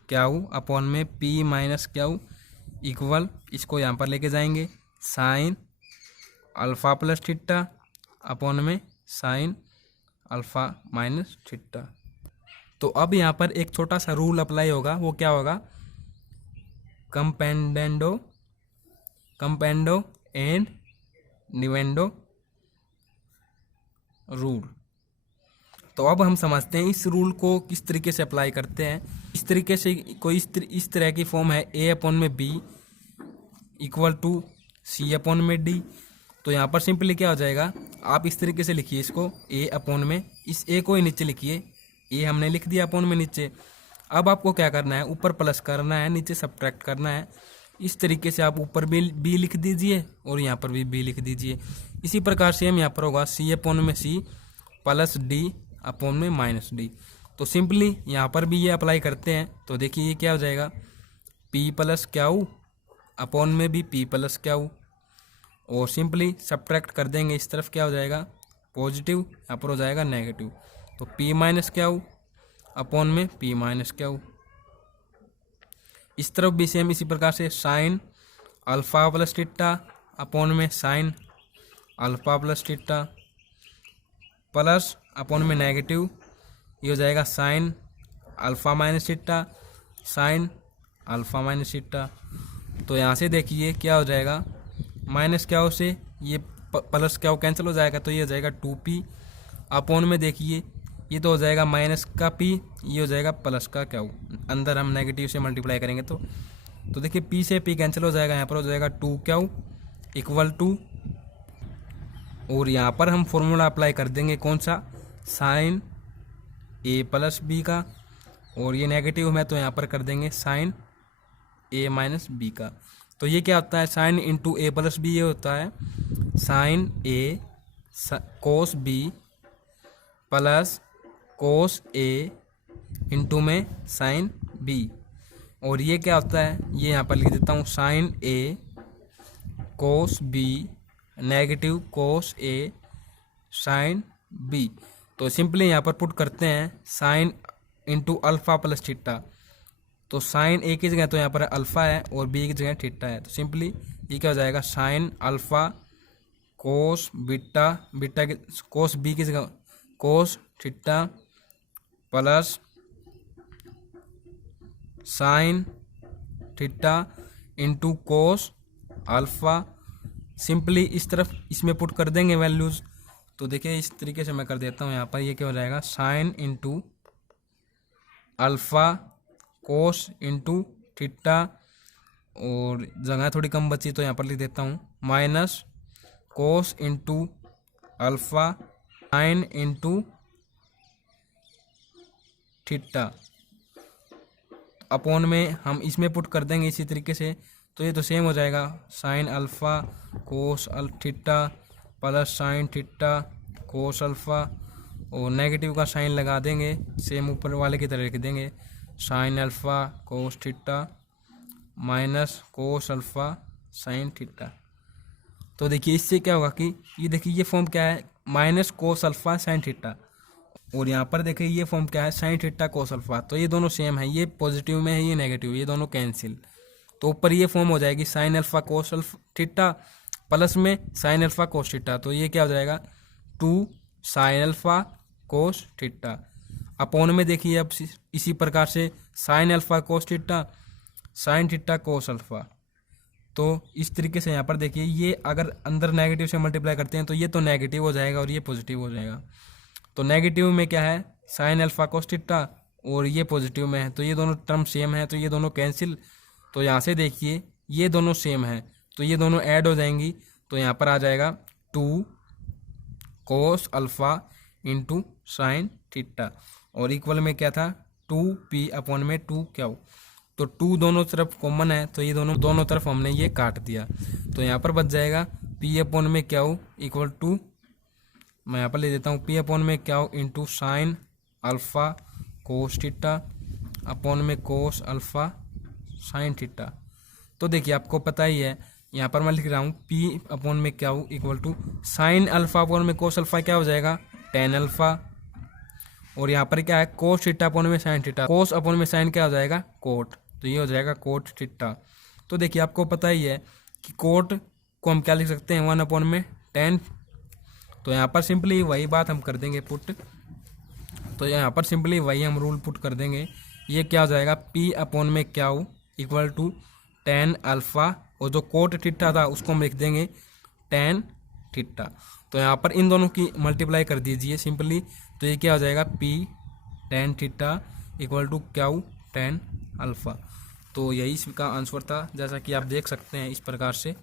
क्यू अपॉन में P माइनस क्यू इक्वल, इसको यहाँ पर लेके जाएंगे sign alpha plus theta upon में साइन अल्फा माइनस थीटा। तो अब यहाँ पर एक छोटा सा रूल अप्लाई होगा, वो क्या होगा, कंपेंडो एंड डिवेंडो रूल। तो अब हम समझते हैं इस रूल को किस तरीके से अप्लाई करते हैं। इस तरीके से कोई इस तरह की फॉर्म है A अपॉन में B equal to C upon में D। तो यहाँ पर सिंपली क्या हो जाएगा, आप इस तरीके से लिखिए इसको A अपॉन में, इस A को ही नीचे लिखिए, A हमने लिख दिया अपॉन में नीचे। अब आपको क्या करना है, ऊपर प्लस करना है, नीचे सब्ट्रैक्ट करना है। इस तरीके से आप ऊपर B लिख दीजिए और यहाँ पर भी B लिख दीजिए। इसी प्रकार से हम यहाँ पर होगा C अपॉन में C प्लस D अपॉन में माइनस D। तो सिंपली यहाँ पर भी ये अप्लाई करते हैं। तो देखिए ये क्या हो जाएगा, P प्लस क्यू अपॉन में भी P प्लस क्यू, और सिंपली सब्ट्रैक्ट कर देंगे, इस तरफ क्या हो जाएगा पॉजिटिव, यहाँ पर हो जाएगा नेगेटिव। तो P माइनस क्यू अपॉन में P माइनस क्यू। इस तरफ भी सेम इसी प्रकार से sine alpha plus theta upon में sine alpha plus theta plus upon में नेगेटिव, ये हो जाएगा sine alpha minus theta sine alpha minus theta. तो यहाँ से देखिए क्या हो जाएगा, माइनस क्यू से ये प्लस क्यू कैंसिल हो जाएगा, तो ये हो जाएगा 2P अपॉन में देखिए ये तो हो जाएगा माइनस का P, ये हो जाएगा प्लस का क्यू। अंदर हम नेगेटिव से मल्टीप्लाई करेंगे तो देखिए P से P कैंसिल हो जाएगा, यहाँ पर हो जाएगा 2Q इक्वल टू और यहाँ पर हम फॉर्मूला अप्लाई कर देंगे कौन सा, साइन ए प्लस बी का, और ये नेगेटिव है तो यहाँ पर कर देंगे साइन ए माइनस बी का। तो ये क्या होता है, sign into A plus B, ये होता है sine A cos B plus cos A into में साइन बी। और ये क्या होता है, ये यहाँ पर लिख देता हूँ sign A cos B negative cos A sine B. तो सिंपली यहाँ पर पुट करते हैं sine into alpha plus theta. तो साइन ए की जगह तो यहाँ पर अल्फ़ा है और बी की जगह थीटा है। तो सिंपली ये क्या हो जाएगा, sine alpha cos beta, beta के कोस बी की जगह cos theta plus sine theta into cos alpha. Simply इस तरफ इसमें पुट कर देंगे वैल्यूज़। तो देखिए इस तरीके से मैं कर देता हूँ यहाँ पर, ये क्या हो जाएगा, साइन इंटू अल्फ़ा कोस इंटू थीटा, और जगह थोड़ी कम बची तो यहाँ पर लिख देता हूँ minus cos into alpha sine into theta upon में हम इसमें पुट कर देंगे इसी तरीके से। तो ये तो सेम हो जाएगा, sine alpha cos theta plus sine theta cos alpha, और नेगेटिव का साइन लगा देंगे, सेम ऊपर वाले की तरह लिख देंगे sine alpha cos theta minus cos alpha sine theta. तो देखिए इससे क्या होगा कि ये देखिए ये फॉर्म क्या है, minus cos alpha sine theta, और यहाँ पर देखिए ये फॉर्म क्या है, साइन थीटा कोस अल्फ़ा। तो ये दोनों सेम है, ये पॉजिटिव में है ये नेगेटिव, ये दोनों कैंसिल। तो ऊपर ये फॉर्म हो जाएगी sine alpha cos theta plus में साइन अल्फ़ा कोस थीटा। तो ये क्या हो जाएगा, 2 sine alpha cos theta upon में देखिए अब इसी प्रकार से sine alpha cos theta sine theta cos alpha. तो इस तरीके से यहाँ पर देखिए ये अगर अंदर नेगेटिव से मल्टीप्लाई करते हैं तो ये तो नेगेटिव हो जाएगा और ये पॉजिटिव हो जाएगा। तो नेगेटिव में क्या है, साइन अल्फ़ा कोस थीटा, और ये पॉजिटिव में है तो ये दोनों टर्म सेम है, तो ये दोनों कैंसिल। तो यहाँ से देखिए ये दोनों सेम है तो ये दोनों ऐड हो जाएंगी। तो यहाँ पर आ जाएगा 2 cos alpha into sine theta, और इक्वल में क्या था 2p अपॉन में 2 क्यू। तो 2 दोनों तरफ कॉमन है तो ये दोनों तरफ हमने ये काट दिया। तो यहाँ पर बच जाएगा p अपॉन में क्यू इक्वल टू, मैं यहाँ पर ले देता हूँ p अपॉन में Q into sine alpha cos theta upon में कोस अल्फ़ा साइन थीटा। तो देखिए आपको पता ही है, यहाँ पर मैं लिख रहा हूँ p अपॉन में Q equal to sine alpha upon में कोस अल्फ़ा क्या हो जाएगा, टेन अल्फ़ा, और यहाँ पर क्या है कोस थीटा अपॉन में साइन थीटा, कोस अपॉन में साइन क्या हो जाएगा, कोट। तो ये हो जाएगा कोट थीटा। तो देखिए आपको पता ही है कि कोट को हम क्या लिख सकते हैं, 1 अपॉन में 10। तो यहाँ पर सिंपली वही बात हम कर देंगे पुट। तो यहाँ पर सिंपली वही हम रूल पुट कर देंगे। ये क्या हो जाएगा, p अपॉन में क्यू इक्वल टू 10 अल्फ़ा, और जो कोट थीटा था उसको हम लिख देंगे 10 थीटा। तो यहाँ पर इन दोनों की मल्टीप्लाई कर दीजिए सिंपली। तो ये क्या हो जाएगा, p 10 theta equal to Q 10 alpha. तो यही इसका आंसर था, जैसा कि आप देख सकते हैं इस प्रकार से।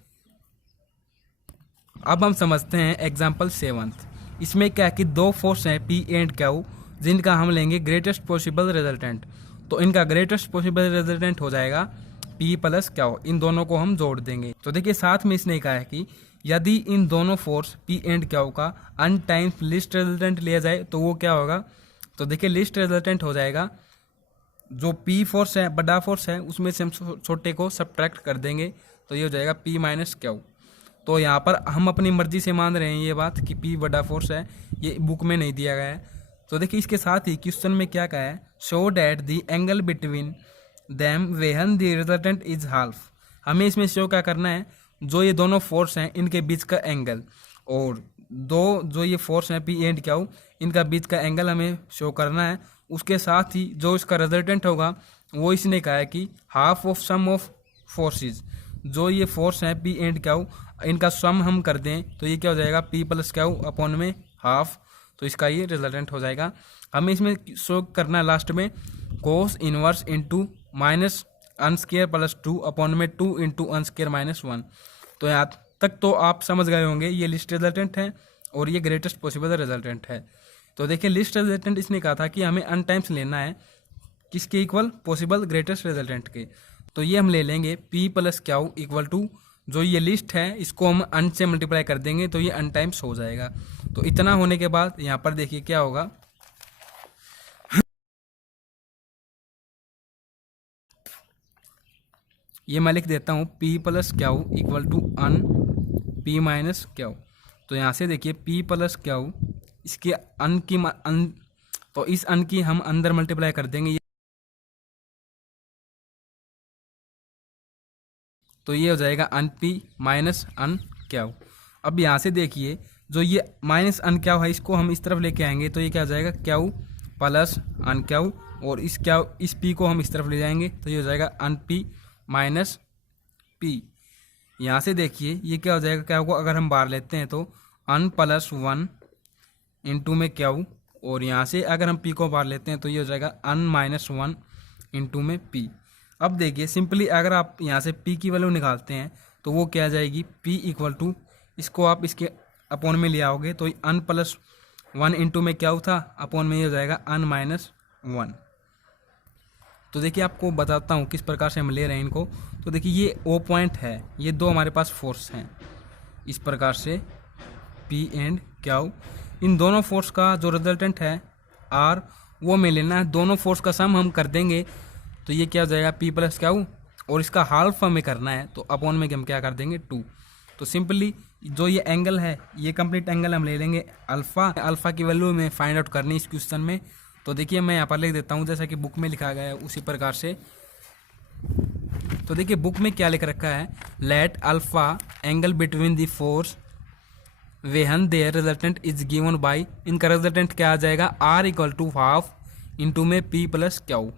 अब हम समझते हैं एग्जाम्पल 7। इसमें क्या है कि 2 फोर्स हैं P एंड Q, जिनका हम लेंगे ग्रेटेस्ट पॉसिबल रिजल्टेंट। तो इनका ग्रेटेस्ट पॉसिबल रिजल्टेंट हो जाएगा P प्लस Q, इन दोनों को हम जोड़ देंगे। तो देखिए साथ में इसने कहा है कि यदि इन दोनों फोर्स P एंड Q का अन टाइम्स लिस्ट रिजल्टेंट लिया जाए तो वो क्या होगा। तो देखिए लिस्ट रिजल्टेंट हो जाएगा, जो P फोर्स है बड़ा फोर्स है उसमें से हम छोटे को सब्ट्रैक्ट कर देंगे, तो ये हो जाएगा P माइनस Q। तो यहाँ पर हम अपनी मर्जी से मान रहे हैं ये बात कि P बड़ा फोर्स है, ये बुक में नहीं दिया गया है। तो देखिए इसके साथ ही क्वेश्चन में क्या कहा है, show that the angle between them वेहन the resultant is half. हमें इसमें शो क्या करना है, जो ये दोनों फोर्स हैं इनके बीच का एंगल, और दो जो ये फोर्स हैं P एंड Q इनका बीच का एंगल हमें शो करना है। उसके साथ ही जो इसका रिजल्टेंट होगा वो इसने कहा है कि half of sum of forces, जो ये फोर्स हैं P एंड Q इनका सम हम कर दें तो ये क्या हो जाएगा, P प्लस Q अपॉन में हाफ। तो इसका ये रिजल्टेंट हो जाएगा। हमें इसमें शो करना है लास्ट में कोस इनवर्स इंटू माइनस अन स्क्वायर प्लस 2 अपॉन में 2 इंटू अन स्क्वायर माइनस 1। तो यहाँ तक तो आप समझ गए होंगे, ये लिस्ट रिजल्टेंट है और ये ग्रेटेस्ट पॉसिबल रिजल्टेंट है। तो देखिए लिस्ट रिजल्टेंट इसने कहा था कि हमें n टाइम्स लेना है किसके इक्वल, पॉसिबल ग्रेटेस्ट रिजल्टेंट के। तो ये हम ले लेंगे p plus Q equal to जो ये लिस्ट है इसको हम n से मल्टीप्लाई कर देंगे तो ये n टाइम्स हो जाएगा। तो इतना होने के बाद यहाँ पर देखिए क्या होगा, ये मैं लिख देता हूँ p plus Q equal to n p minus Q. तो यहाँ से देखिए p प्लस क्याऊ इसके n की तो इस n की हम अंदर मल्टीप्लाई कर देंगे, तो ये हो जाएगा अन पी माइनस अन क्याऊ। अब यहाँ से देखिए जो ये माइनस अन क्याऊ है इसको हम इस तरफ लेके आएंगे तो ये क्या हो जाएगा क्याऊ प्लस अन क्याऊ, और इस क्याऊ इस पी को हम इस तरफ ले जाएंगे तो ये हो जाएगा अन पी माइनस पी। यहाँ से देखिए ये क्या हो जाएगा, क्याऊ को अगर हम बाहर लेते हैं तो अन प्लस वन इंटू में क्याऊ, और यहाँ से अगर हम पी को बाहर लेते हैं तो ये हो जाएगा अन माइनस वन इंटू में पी। अब देखिए सिंपली अगर आप यहाँ से p की वैल्यू निकालते हैं तो वो क्या आ जाएगी p इक्वल टू, इसको आप इसके अपॉन में ले आओगे तो n प्लस वन इंटू में क्या था अपॉन में ये हो जाएगा n माइनस वन। तो देखिए आपको बताता हूँ किस प्रकार से हम ले रहे हैं इनको। तो देखिए ये O पॉइंट है, ये दो हमारे पास फोर्स हैं इस प्रकार से p एंड क्याऊ, इन दोनों फोर्स का जो रिजल्टेंट है r वो में लेना है, दोनों फोर्स का सम हम कर देंगे तो ये क्या हो जाएगा p प्लस क्याऊ, और इसका हाल्फ हमें करना है तो अपॉन में हम क्या कर देंगे 2। तो सिंपली जो ये एंगल है ये कंप्लीट एंगल हम ले लेंगे अल्फ़ा, अल्फ़ा की वैल्यू में फाइंड आउट करनी इस क्वेश्चन में। तो देखिए मैं यहाँ पर लिख देता हूँ जैसा कि बुक में लिखा गया है उसी प्रकार से। तो देखिए बुक में क्या लिख रखा है, let alpha angle between the force when their resultant is given by, इनका रिजल्टेंट क्या आ जाएगा r equal to half into में p प्लस क्याऊ।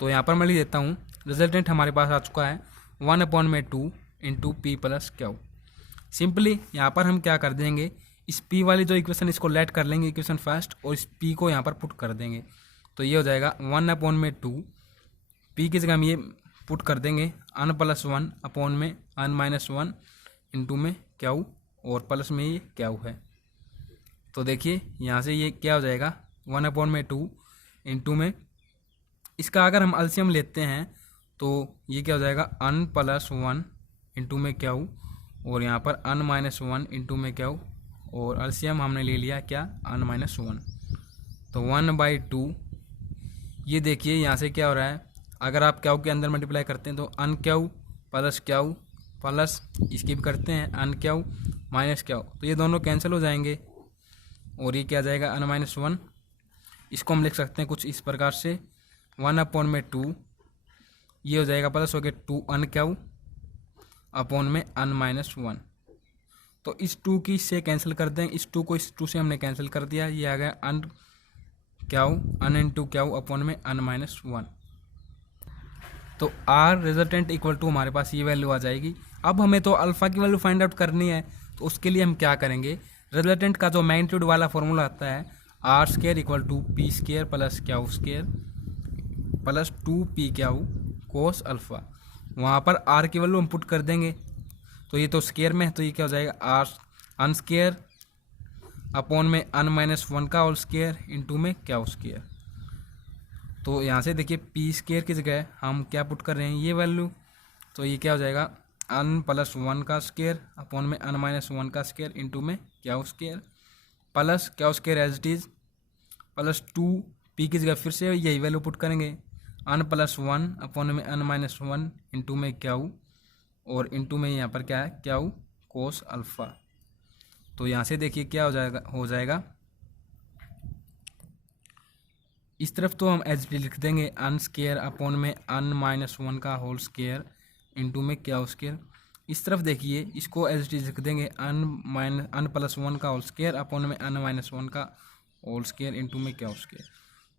तो यहाँ पर मैं लिख देता हूँ रिजल्टेंट हमारे पास आ चुका है 1/2 इंटू पी प्लस क्याऊ। सिंपली यहाँ पर हम क्या कर देंगे, इस p वाली जो इक्वेशन इसको लेट कर लेंगे इक्वेशन फर्स्ट, और इस p को यहाँ पर पुट कर देंगे तो ये हो जाएगा 1/2 p की जगह हम ये पुट कर देंगे n प्लस वन अपॉन में n माइनस वन इंटू में क्याऊ, और प्लस में ये क्याऊ है। तो देखिए यहाँ से ये क्या हो जाएगा 1/2 इंटू में इसका अगर हम एलसीएम लेते हैं तो ये क्या हो जाएगा n प्लस वन इंटू में क्याऊ, और यहाँ पर n माइनस वन इंटू में क्याऊ, और एलसीएम हमने ले लिया क्या n माइनस वन, तो 1/2। ये देखिए यहाँ से क्या हो रहा है, अगर आप क्याऊ के अंदर मल्टीप्लाई करते हैं तो n क्याऊ प्लस इसकी भी करते हैं n क्याऊ माइनस क्याऊ, तो ये दोनों कैंसिल हो जाएंगे और ये क्या आ जाएगा n माइनस वन। इसको हम लिख सकते हैं कुछ इस प्रकार से 1/2 ये हो जाएगा प्लस हो गया 2n क्याऊ अपॉन में n माइनस वन। तो इस 2 की इससे कैंसिल कर दें, इस 2 को इस 2 से हमने कैंसिल कर दिया, ये आ गया n क्याऊ n इंटू क्याऊ अपॉन में n माइनस वन। तो r रिजल्टेंट इक्वल टू हमारे पास ये वैल्यू आ जाएगी। अब हमें तो अल्फ़ा की वैल्यू फाइंड आउट करनी है, तो उसके लिए हम क्या करेंगे, रिजल्टेंट का जो मैग्नीट्यूड वाला फॉर्मूला आता है r square equal to P square plus Q square plus 2p Q cos alpha, वहाँ पर r की वैल्यू हम पुट कर देंगे तो ये तो स्क्वायर में है तो ये क्या हो जाएगा r n स्क्वायर अपॉन में n माइनस वन का होल स्क्वायर इंटू में क्याऊ स्क्वायर। तो यहाँ से देखिए p स्क्वायर की जगह हम क्या पुट कर रहे हैं ये वैल्यू, तो ये क्या हो जाएगा n प्लस वन का स्क्वायर अपॉन में n माइनस वन का स्क्वायर इंटू में Q square plus Q square as it is plus 2p की जगह फिर से यही वैल्यू पुट करेंगे n प्लस वन अपॉन में n माइनस वन इंटू में क्याऊ, और इंटू में यहाँ पर क्या है क्याऊ कोस अल्फ़ा। तो यहाँ से देखिए क्या हो जाएगा इस तरफ तो हम एच डी लिख देंगे n स्क्वायर अपॉन में n माइनस वन का होल स्क्वायर इंटू में क्याऊ स्क्वायर। इस तरफ देखिए इसको एच डी लिख देंगे n प्लस वन का होल स्क्वायर अपॉन में n माइनस वन का होल स्क्वायर इंटू में क्याऊ स्क्वायर।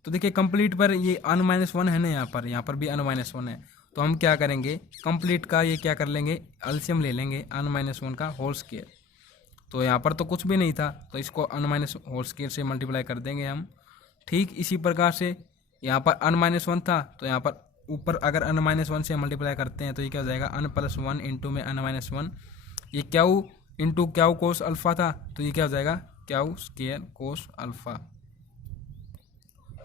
तो देखिए कंप्लीट पर ये n माइनस वन है ना, यहाँ पर भी n माइनस वन है, तो हम क्या करेंगे कंप्लीट का ये क्या कर लेंगे एलसीएम ले लेंगे n माइनस वन का होल स्क्वायर। तो यहाँ पर तो कुछ भी नहीं था तो इसको n माइनस होल स्क्वायर से मल्टीप्लाई कर देंगे हम। ठीक इसी प्रकार से यहाँ पर n माइनस वन था तो यहाँ पर ऊपर अगर n माइनस वन से मल्टीप्लाई करते हैं तो ये क्या हो जाएगा n प्लस वन इंटू में n माइनस वन, ये क्याऊ इंटू क्याऊ कोस अल्फ़ा था तो ये क्या हो जाएगा क्याउ स्केयर कोस अल्फा।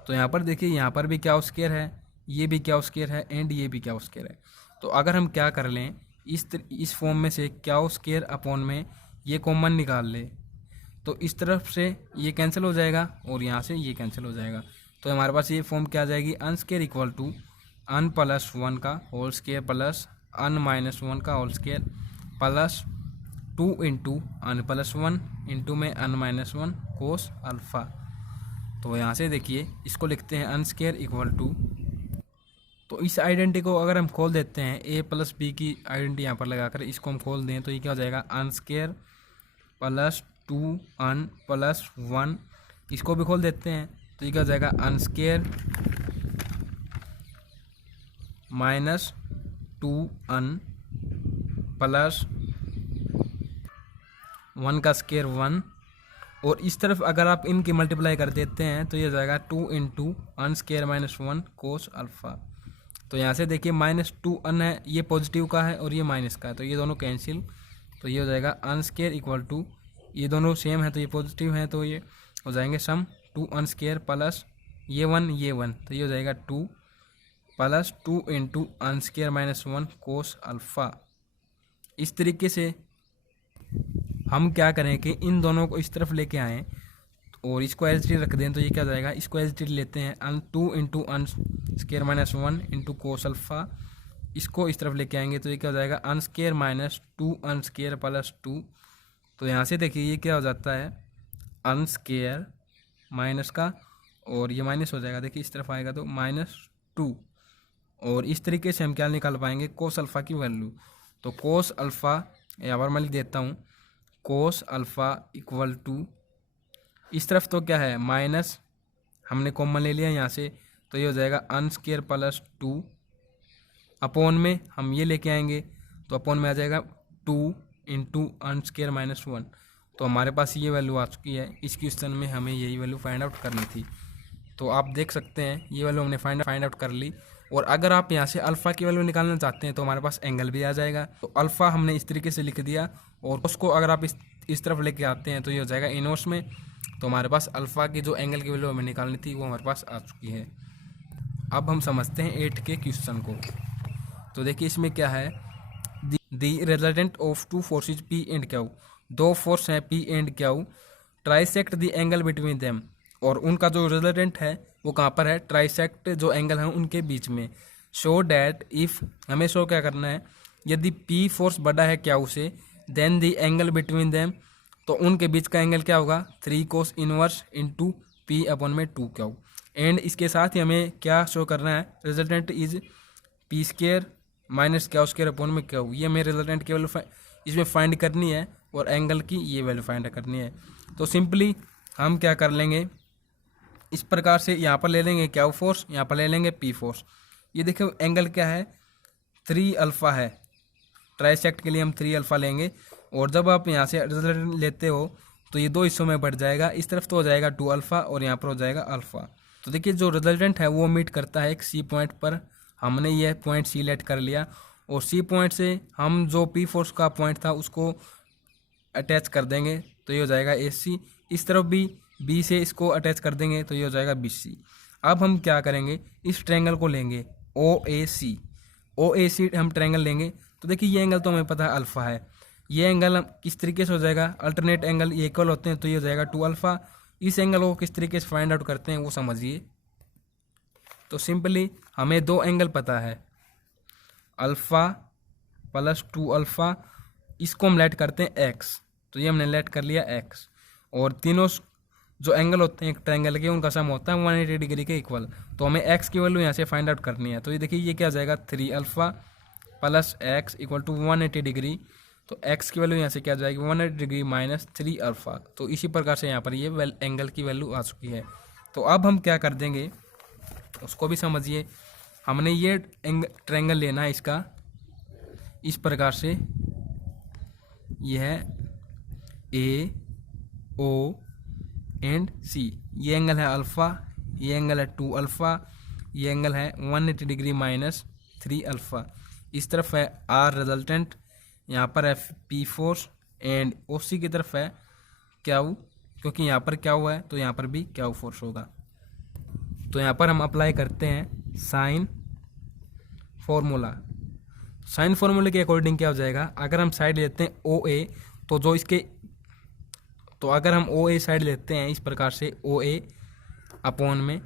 तो यहाँ पर देखिए, यहाँ पर भी क्याउ स्केयर है, ये भी क्याउ स्केयर है एंड ये भी क्याउ स्केयर है। तो अगर हम क्या कर लें, इस फॉर्म में से क्याउ स्केयर अपॉन में ये कॉमन निकाल ले, तो इस तरफ से ये कैंसिल हो जाएगा और यहाँ से ये कैंसिल हो जाएगा। तो हमारे पास ये फॉर्म क्या आ जाएगी, n square equal to n plus 1 का whole square plus n minus 1 का whole square plus 2 into n plus 1 into में अन माइनस 1 कोस अल्फा। तो यहाँ से देखिए, इसको लिखते हैं अन स्केयर इक्वल टू, तो इस आइडेंटिटी को अगर हम खोल देते हैं, ए प्लस बी की आइडेंटिटी यहाँ पर लगाकर इसको हम खोल दें, तो ये क्या हो जाएगा, अन स्केयर प्लस 2 अन प्लस 1, इसको भी खोल देते हैं तो ये क्या हो जाएगा, अन स्केयर माइनस 2 अन प्लस 1 का स्केयर 1, और इस तरफ अगर आप इनकी मल्टीप्लाई कर देते हैं तो ये हो जाएगा 2 इंटू अन स्केयर माइनस 1 कोस अल्फा। तो यहाँ से देखिए -2 अन है, ये पॉजिटिव का है और ये माइनस का है, तो ये दोनों कैंसिल, तो ये हो जाएगा अन स्केयर इक्वल टू, ये दोनों सेम है तो ये पॉजिटिव है तो ये हो जाएंगे सम 2 अन स्केयर प्लस ये 1, तो ये हो जाएगा 2 plus 2 into n square minus 1 कोस अल्फा। इस तरीके से हम क्या करें कि इन दोनों को इस तरफ लेके आएँ और इसको एज टी रख दें, तो ये क्या हो जाएगा, इसको एज टी लेते हैं, n 2 into n square minus 1 into cos alpha, इसको इस तरफ लेके आएंगे तो ये क्या हो जाएगा, अन स्केयर माइनस 2 अन स्केयर प्लस 2। तो यहाँ से देखिए ये क्या हो जाता है, अन स्केयर माइनस का और ये माइनस हो जाएगा, देखिए इस तरफ आएगा तो -2, और इस तरीके से हम क्या निकाल पाएंगे, कोस अल्फ़ा की वैल्यू। तो कोस अल्फ़ा यहाँ पर मैं लिख देता हूँ, कोस अल्फ़ा इक्वल टू, इस तरफ तो क्या है माइनस, हमने कॉमन ले लिया यहाँ से, तो ये हो जाएगा अन स्केयर प्लस 2 अपॉन में हम ये लेके आएंगे तो अपॉन में आ जाएगा 2 इंटू अन स्केयर माइनस 1। तो हमारे पास ये वैल्यू आ चुकी है, इस क्वेश्चन में हमें यही वैल्यू फाइंड आउट करनी थी। तो आप देख सकते हैं ये वैल्यू हमने फाइंड आउट कर ली। और अगर आप यहाँ से अल्फ़ा की वैल्यू निकालना चाहते हैं तो हमारे पास एंगल भी आ जाएगा। तो अल्फ़ा हमने इस तरीके से लिख दिया, और उसको अगर आप इस तरफ लेके आते हैं तो ये हो जाएगा इनवर्स में। तो हमारे पास अल्फ़ा की जो एंगल की वैल्यू हमें निकालनी थी वो हमारे पास आ चुकी है। अब हम समझते हैं 8 के क्वेश्चन को। तो देखिए इसमें क्या है, the resultant of 2 forces P and Q, 2 force हैं P and Q, trisect the angle between them, और उनका जो रिजल्टेंट है वो कहाँ पर है, ट्राइसेक्ट जो एंगल है उनके बीच में। शो डैट इफ, हमें शो क्या करना है, यदि पी फोर्स बड़ा है क्यू से, then the angle between them, तो उनके बीच का एंगल क्या होगा, 3 cos inverse into P upon में 2 क्यू। एंड इसके साथ ही हमें क्या शो करना है, resultant is P square minus Q square upon में क्यू। ये हमें रिजल्टेंट की वैल्यू इसमें फाइंड करनी है और एंगल की ये वैल्यू फाइंड करनी है। तो सिंपली हम क्या कर लेंगे, इस प्रकार से यहाँ पर ले लेंगे क्यू फोर्स, यहाँ पर ले लेंगे पी फोर्स। ये देखो एंगल क्या है, 3 अल्फ़ा है, ट्राइसेक्ट के लिए हम 3 अल्फ़ा लेंगे, और जब आप यहाँ से रिजल्टेंट लेते हो तो ये 2 हिस्सों में बढ़ जाएगा, इस तरफ तो हो जाएगा 2 अल्फ़ा और यहाँ पर हो जाएगा अल्फ़ा। तो देखिए जो रिजल्टेंट है वो मीट करता है एक सी पॉइंट पर, हमने यह पॉइंट सिलेक्ट कर लिया, और सी पॉइंट से हम जो पी फोर्स का पॉइंट था उसको अटैच कर देंगे तो ये हो जाएगा ए सी। इस तरफ भी बी से इसको अटैच कर देंगे तो ये हो जाएगा बी सी। अब हम क्या करेंगे, इस ट्रायंगल को लेंगे ओ ए सी हम ट्रायंगल लेंगे। तो देखिए ये एंगल तो हमें पता है अल्फ़ा है, ये एंगल किस तरीके से हो जाएगा, अल्टरनेट एंगल ये इक्वल होते हैं तो ये हो जाएगा 2 अल्फ़ा। इस एंगल को किस तरीके से फाइंड आउट करते हैं वो समझिए। तो सिंपली हमें 2 एंगल पता है, अल्फ़ा प्लस 2 अल्फ़ा, इसको हम लेट करते हैं एक्स, तो ये हमने लेट कर लिया एक्स, और तीनों जो एंगल होते हैं एक ट्रायंगल के उनका सम होता है 180 डिग्री के इक्वल। तो हमें एक्स की वैल्यू यहाँ से फाइंड आउट करनी है। तो ये देखिए ये क्या आ जाएगा, 3 alpha plus X equal to 180 degree. तो एक्स की वैल्यू यहाँ से क्या आ जाएगी, 180 डिग्री माइनस 3 अल्फ़ा। तो इसी प्रकार से यहाँ पर ये एंगल की वैल्यू आ चुकी है। तो अब हम क्या कर देंगे उसको भी समझिए। हमने ये ट्रायंगल लेना है इसका इस प्रकार से, ये है ए ओ एंड सी, ये एंगल है अल्फ़ा, ये एंगल है 2 अल्फ़ा, ये एंगल है 180 डिग्री माइनस 3 अल्फ़ा। इस तरफ है आर रिजल्टेंट, यहाँ पर है पी फोर्स, एंड ओ सी की तरफ है क्योंकि यहाँ पर क्या हुआ है तो यहाँ पर भी क्या फोर्स होगा। तो यहाँ पर हम अप्लाई करते हैं साइन फॉर्मूला। साइन फॉर्मूले के अकॉर्डिंग क्या हो जाएगा, अगर हम साइड लेते हैं ओ ए, तो जो इसके तो अगर हम ओ ए साइड लेते हैं इस प्रकार से ओ ए अपॉन में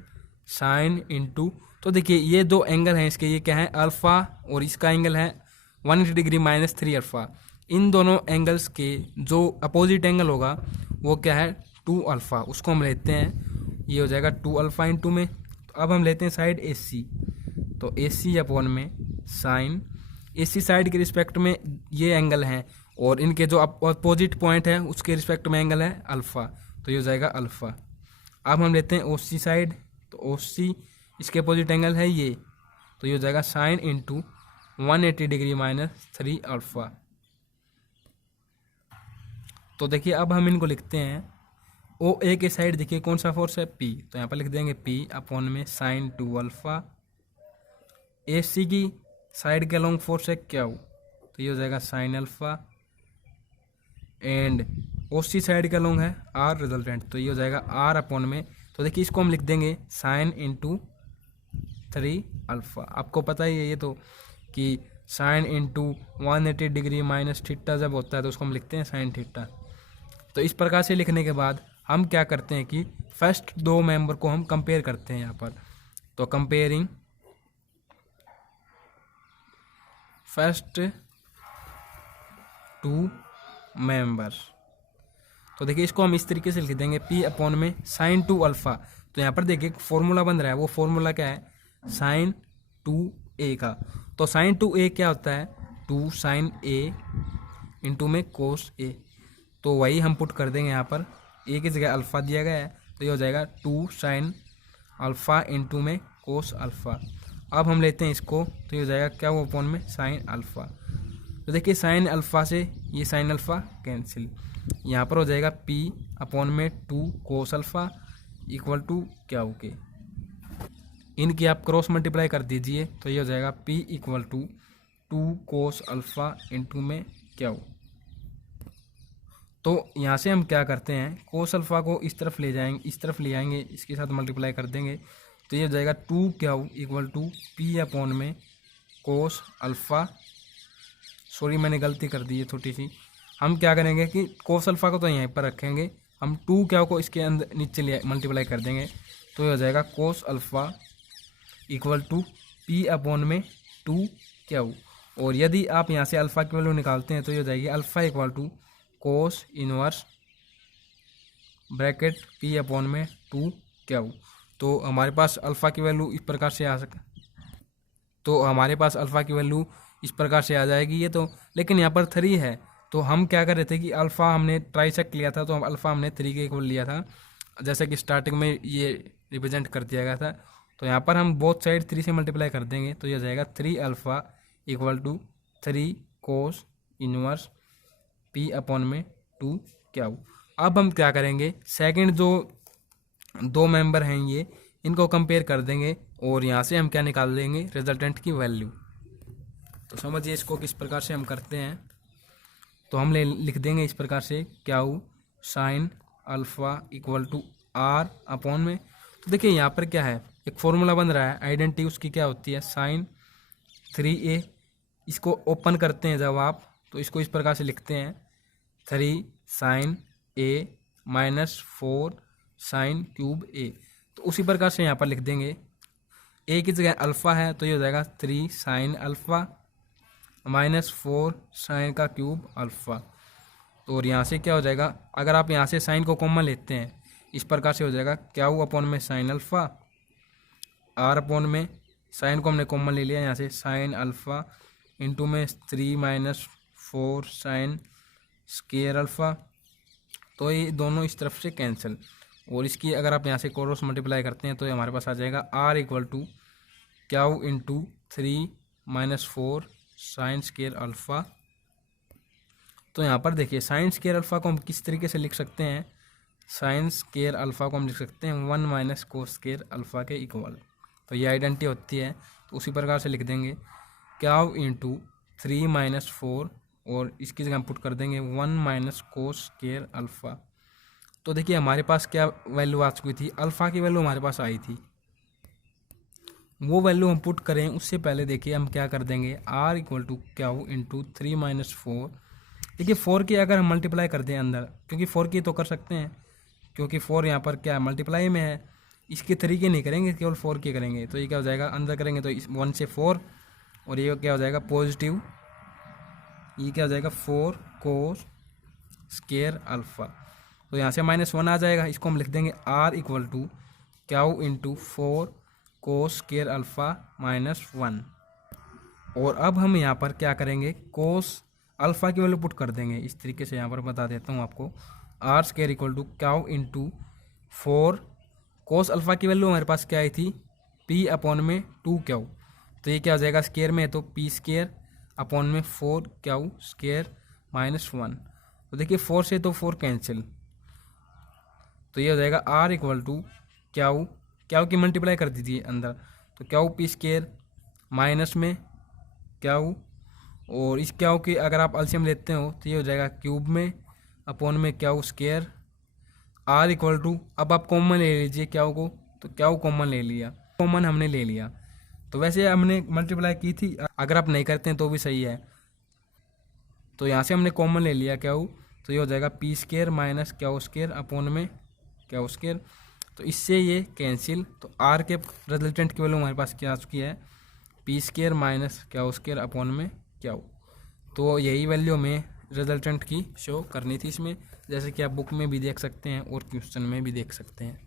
साइन इंटू, तो देखिए ये दो एंगल हैं इसके, ये क्या है अल्फ़ा और इसका एंगल है 180 डिग्री माइनस 3 अल्फ़ा। इन दोनों एंगल्स के जो अपोजिट एंगल होगा वो क्या है 2 अल्फ़ा, उसको हम लेते हैं, ये हो जाएगा 2 अल्फ़ा इंटू में। तो अब हम लेते हैं साइड ए सी, तो ए सी अपॉन में साइन, ए सी साइड के रिस्पेक्ट में ये एंगल हैं और इनके जो अपोजिट पॉइंट है उसके रिस्पेक्ट में एंगल है अल्फ़ा, तो ये हो जाएगा अल्फ़ा। अब हम लेते हैं ओ सी साइड, तो ओ सी इसके अपोजिट एंगल है ये, तो ये हो जाएगा sine into 180 degree minus 3 alpha. तो देखिए अब हम इनको लिखते हैं, ओ ए के साइड देखिए कौन सा फोर्स है पी, तो यहाँ पर लिख देंगे पी अपॉन में साइन 2 अल्फ़ा। ए सी की साइड के अलोंग फोर्स है क्यू, तो ये हो जाएगा sine alpha. And O C side के अलोंग है आर रिजल्टेंट, तो ये हो जाएगा आर अपॉन में, तो देखिए इसको हम लिख देंगे साइन इंटू 3 अल्फ़ा। आपको पता ही है ये तो कि sine into 180 degree minus theta जब होता है तो उसको हम लिखते हैं साइन थीटा। तो इस प्रकार से लिखने के बाद हम क्या करते हैं कि फर्स्ट दो मेंबर को हम कंपेयर करते हैं यहाँ पर, तो कंपेयरिंग फर्स्ट 2 मेंबर, तो देखिए इसको हम इस तरीके से लिख देंगे पी अपॉन में साइन 2 अल्फ़ा। तो यहाँ पर देखिए फॉर्मूला बन रहा है, वो फॉर्मूला क्या है साइन 2 ए का। तो साइन 2 ए क्या होता है 2 साइन ए इंटू में कोस ए, तो वही हम पुट कर देंगे यहाँ पर, ए की जगह अल्फ़ा दिया गया है, तो ये हो जाएगा 2 साइन अल्फ़ा इंटू में कोस अल्फ़ा। अब हम लेते हैं इसको, तो ये हो जाएगा क्या वो अपॉन में साइन अल्फ़ा। तो देखिए साइन अल्फ़ा से ये साइन अल्फ़ा कैंसिल, यहाँ पर हो जाएगा पी अपॉन में 2 कोस अल्फ़ा इक्वल टू क्या हो के, इनकी आप क्रॉस मल्टीप्लाई कर दीजिए, तो ये हो जाएगा P equal to 2 cos alpha into में क्या हो। तो यहाँ से हम क्या करते हैं कोस अल्फ़ा को इस तरफ ले जाएंगे, इस तरफ ले आएंगे, इसके साथ मल्टीप्लाई कर देंगे, तो ये हो जाएगा 2 क्या हो इक्वल टू पी अपॉन में कोस अल्फ़ा। सॉरी मैंने गलती कर दी है छोटी सी, हम क्या करेंगे कि कोस अल्फ़ा को तो यहीं पर रखेंगे, हम 2 क्या को इसके अंदर नीचे ले मल्टीप्लाई कर देंगे, तो ये हो जाएगा cos alpha equal to P upon में 2 क्या हो। और यदि आप यहाँ से अल्फ़ा की वैल्यू निकालते हैं तो ये हो जाएगी alpha equal to cos inverse bracket P upon में 2 क्या हो। तो हमारे पास अल्फ़ा की वैल्यू इस प्रकार से आ इस प्रकार से आ जाएगी ये तो, लेकिन यहाँ पर 3 है, तो हम क्या कर रहे थे कि अल्फ़ा हमने ट्राई चेक लिया था, तो हम अल्फ़ा हमने 3 के इक्वल लिया था, जैसे कि स्टार्टिंग में ये रिप्रेजेंट कर दिया गया था। तो यहाँ पर हम बोथ साइड 3 से मल्टीप्लाई कर देंगे, तो ये हो जाएगा 3 alpha equal to 3 cos inverse P upon में 2 क्या हो। अब हम क्या करेंगे सेकंड जो 2 मेंबर हैं ये इनको कंपेयर कर देंगे और यहाँ से हम क्या निकाल देंगे रिजल्टेंट की वैल्यू। तो समझिए इसको किस प्रकार से हम करते हैं, तो हम लिख देंगे इस प्रकार से क्या हो sine alpha equal to R upon में। तो देखिए यहाँ पर क्या है एक फॉर्मूला बन रहा है, आइडेंटिटी उसकी क्या होती है साइन 3a, इसको ओपन करते हैं जब आप, तो इसको इस प्रकार से लिखते हैं 3 sine a minus 4 sine cube a। तो उसी प्रकार से यहाँ पर लिख देंगे, a की जगह अल्फ़ा है तो ये हो जाएगा 3 साइन अल्फ़ा माइनस 4 साइन का क्यूब अल्फ़ा। तो और यहाँ से क्या हो जाएगा, अगर आप यहाँ से साइन को कॉमन लेते हैं इस प्रकार से हो जाएगा क्या हो अपॉन में साइन अल्फ़ा, आर अपॉन में साइन को हमने कॉमन ले लिया यहाँ से साइन अल्फ़ा इंटू में 3 माइनस 4 साइन स्क्वायर अल्फ़ा। तो ये दोनों इस तरफ से कैंसिल, और इसकी अगर आप यहाँ से क्रॉस मल्टीप्लाई करते हैं तो ये हमारे पास आ जाएगा आर इक्वल टू क्या हो into 3 minus 4 sine square alpha. तो यहाँ पर देखिए साइन स्क्वायर अल्फ़ा को हम किस तरीके से लिख सकते हैं, साइन स्क्वायर अल्फ़ा को हम लिख सकते हैं 1 माइनस कोस स्क्वायर अल्फ़ा के इक्वल। तो ये आइडेंटिटी होती है, तो उसी प्रकार से लिख देंगे क्या हो इंटू 3 माइनस 4 और इसकी जगह हम पुट कर देंगे 1 माइनस कोस स्क्वायर अल्फ़ा। तो देखिए हमारे पास क्या वैल्यू आ चुकी थी, अल्फ़ा की वैल्यू हमारे पास आई थी। वो वैल्यू हम पुट करें उससे पहले देखिए हम क्या कर देंगे, R equal to Q into 3 - 4। देखिए 4 की अगर हम मल्टीप्लाई कर दें अंदर, क्योंकि 4 की तो कर सकते हैं, क्योंकि 4 यहाँ पर क्या मल्टीप्लाई में है, इसके तरीके नहीं करेंगे, केवल 4 के करेंगे। तो ये क्या हो जाएगा, अंदर करेंगे तो 1 से 4, और ये क्या हो जाएगा पॉजिटिव, ये क्या हो जाएगा 4 कोस स्केयर अल्फ़ा। तो यहाँ से -1 आ जाएगा, इसको हम लिख देंगे R equal to Q into 4 cos square alpha -1। और अब हम यहाँ पर क्या करेंगे, कोस अल्फ़ा की वैल्यू पुट कर देंगे। इस तरीके से यहाँ पर बता देता हूँ आपको, R square equal to Q into 4 cos alpha की वैल्यू हमारे पास क्या आई थी, पी अपॉन में 2 क्यू। तो ये क्या हो जाएगा, स्केयर में है तो पी स्केयर अपॉन में 4 क्यू स्केयर -1। तो देखिए 4 से तो 4 कैंसिल, तो ये हो जाएगा आर इक्वल टू क्यू की मल्टीप्लाई कर दीजिए अंदर, तो क्यू पी स्केयर माइनस में क्यू, और इस क्यू की अगर आप एलसीएम लेते हो तो ये हो जाएगा क्यूब में अपॉन में Q square, R equal to, अब आप कॉमन ले लीजिए क्यू को, तो क्यू कॉमन ले लिया, कॉमन हमने ले लिया। तो वैसे हमने मल्टीप्लाई की थी, अगर आप नहीं करते हैं तो भी सही है। तो यहाँ से हमने कॉमन ले लिया क्यू, तो ये हो जाएगा P square minus Q square upon में क्यू स्केयर। तो इससे ये कैंसिल, तो आर के रिजल्टेंट की वैल्यू हमारे पास क्या आ चुकी है, P square minus Q square upon में क्यू। तो यही वैल्यू हमें रिजल्टेंट की शो करनी थी इसमें, जैसे कि आप बुक में भी देख सकते हैं और क्वेश्चन में भी देख सकते हैं।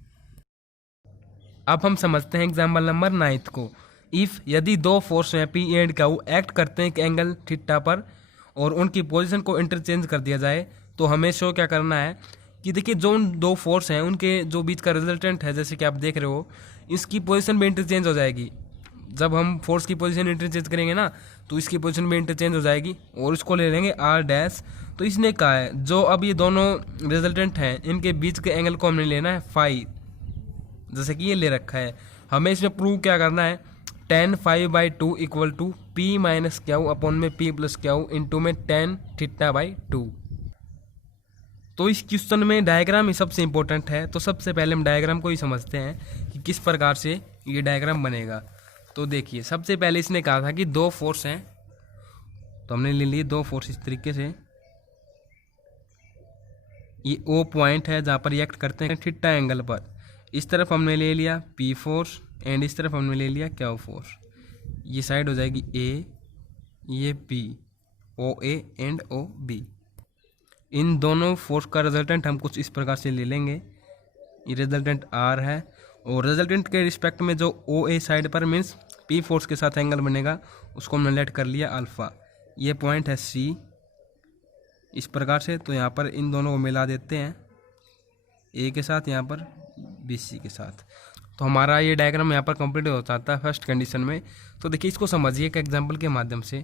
अब हम समझते हैं एग्जाम्पल नंबर 9 को। इफ़ यदि दो फोर्स हैं पी एंड क्यू एक्ट करते हैं एक एंगल थीटा पर और उनकी पोजीशन को इंटरचेंज कर दिया जाए, तो हमें शो क्या करना है कि देखिए जो उन दो फोर्स हैं उनके जो बीच का रिजल्टेंट है, जैसे कि आप देख रहे हो, इसकी पोजीशन भी इंटरचेंज हो जाएगी। जब हम फोर्स की पोजीशन इंटरचेंज करेंगे ना, तो इसकी पोजीशन भी इंटरचेंज हो जाएगी, और इसको ले लेंगे आर डैश। तो इसने कहा है जो अब ये दोनों रिजल्टेंट हैं इनके बीच के एंगल को हमने लेना है फाई, जैसे कि ये ले रखा है। हमें इसमें प्रूव क्या करना है, tan φ/2 equal to P minus Q upon में पी प्लस क्यू इंटू में tan θ/2। तो इस क्वेश्चन में डायग्राम ही सबसे इंपॉर्टेंट है, तो सबसे पहले हम डायग्राम को ही समझते हैं कि किस प्रकार से ये डायग्राम बनेगा। तो देखिए सबसे पहले इसने कहा था कि दो फोर्स हैं, तो हमने ले लिए दो फोर्स इस तरीके से, ये ओ पॉइंट है जहाँ पर रिएक्ट करते हैं थीटा एंगल पर। इस तरफ हमने ले लिया पी फोर्स एंड इस तरफ हमने ले लिया क्यू फोर्स। ये साइड हो जाएगी ए, ये B, O A and O B. इन दोनों फोर्स का रिजल्टेंट हम कुछ इस प्रकार से ले लेंगे, ये रिजल्टेंट आर है, और रिजल्टेंट के रिस्पेक्ट में जो ओ ए साइड पर मीन्स पी फोर्स के साथ एंगल बनेगा उसको हमने लेट कर लिया अल्फ़ा। ये पॉइंट है सी इस प्रकार से। तो यहाँ पर इन दोनों को मिला देते हैं ए के साथ, यहाँ पर बी सी के साथ। तो हमारा ये डायग्राम यहाँ पर कंप्लीट हो जाता है फर्स्ट कंडीशन में। तो देखिए इसको समझिए एक एग्जाम्पल के माध्यम से।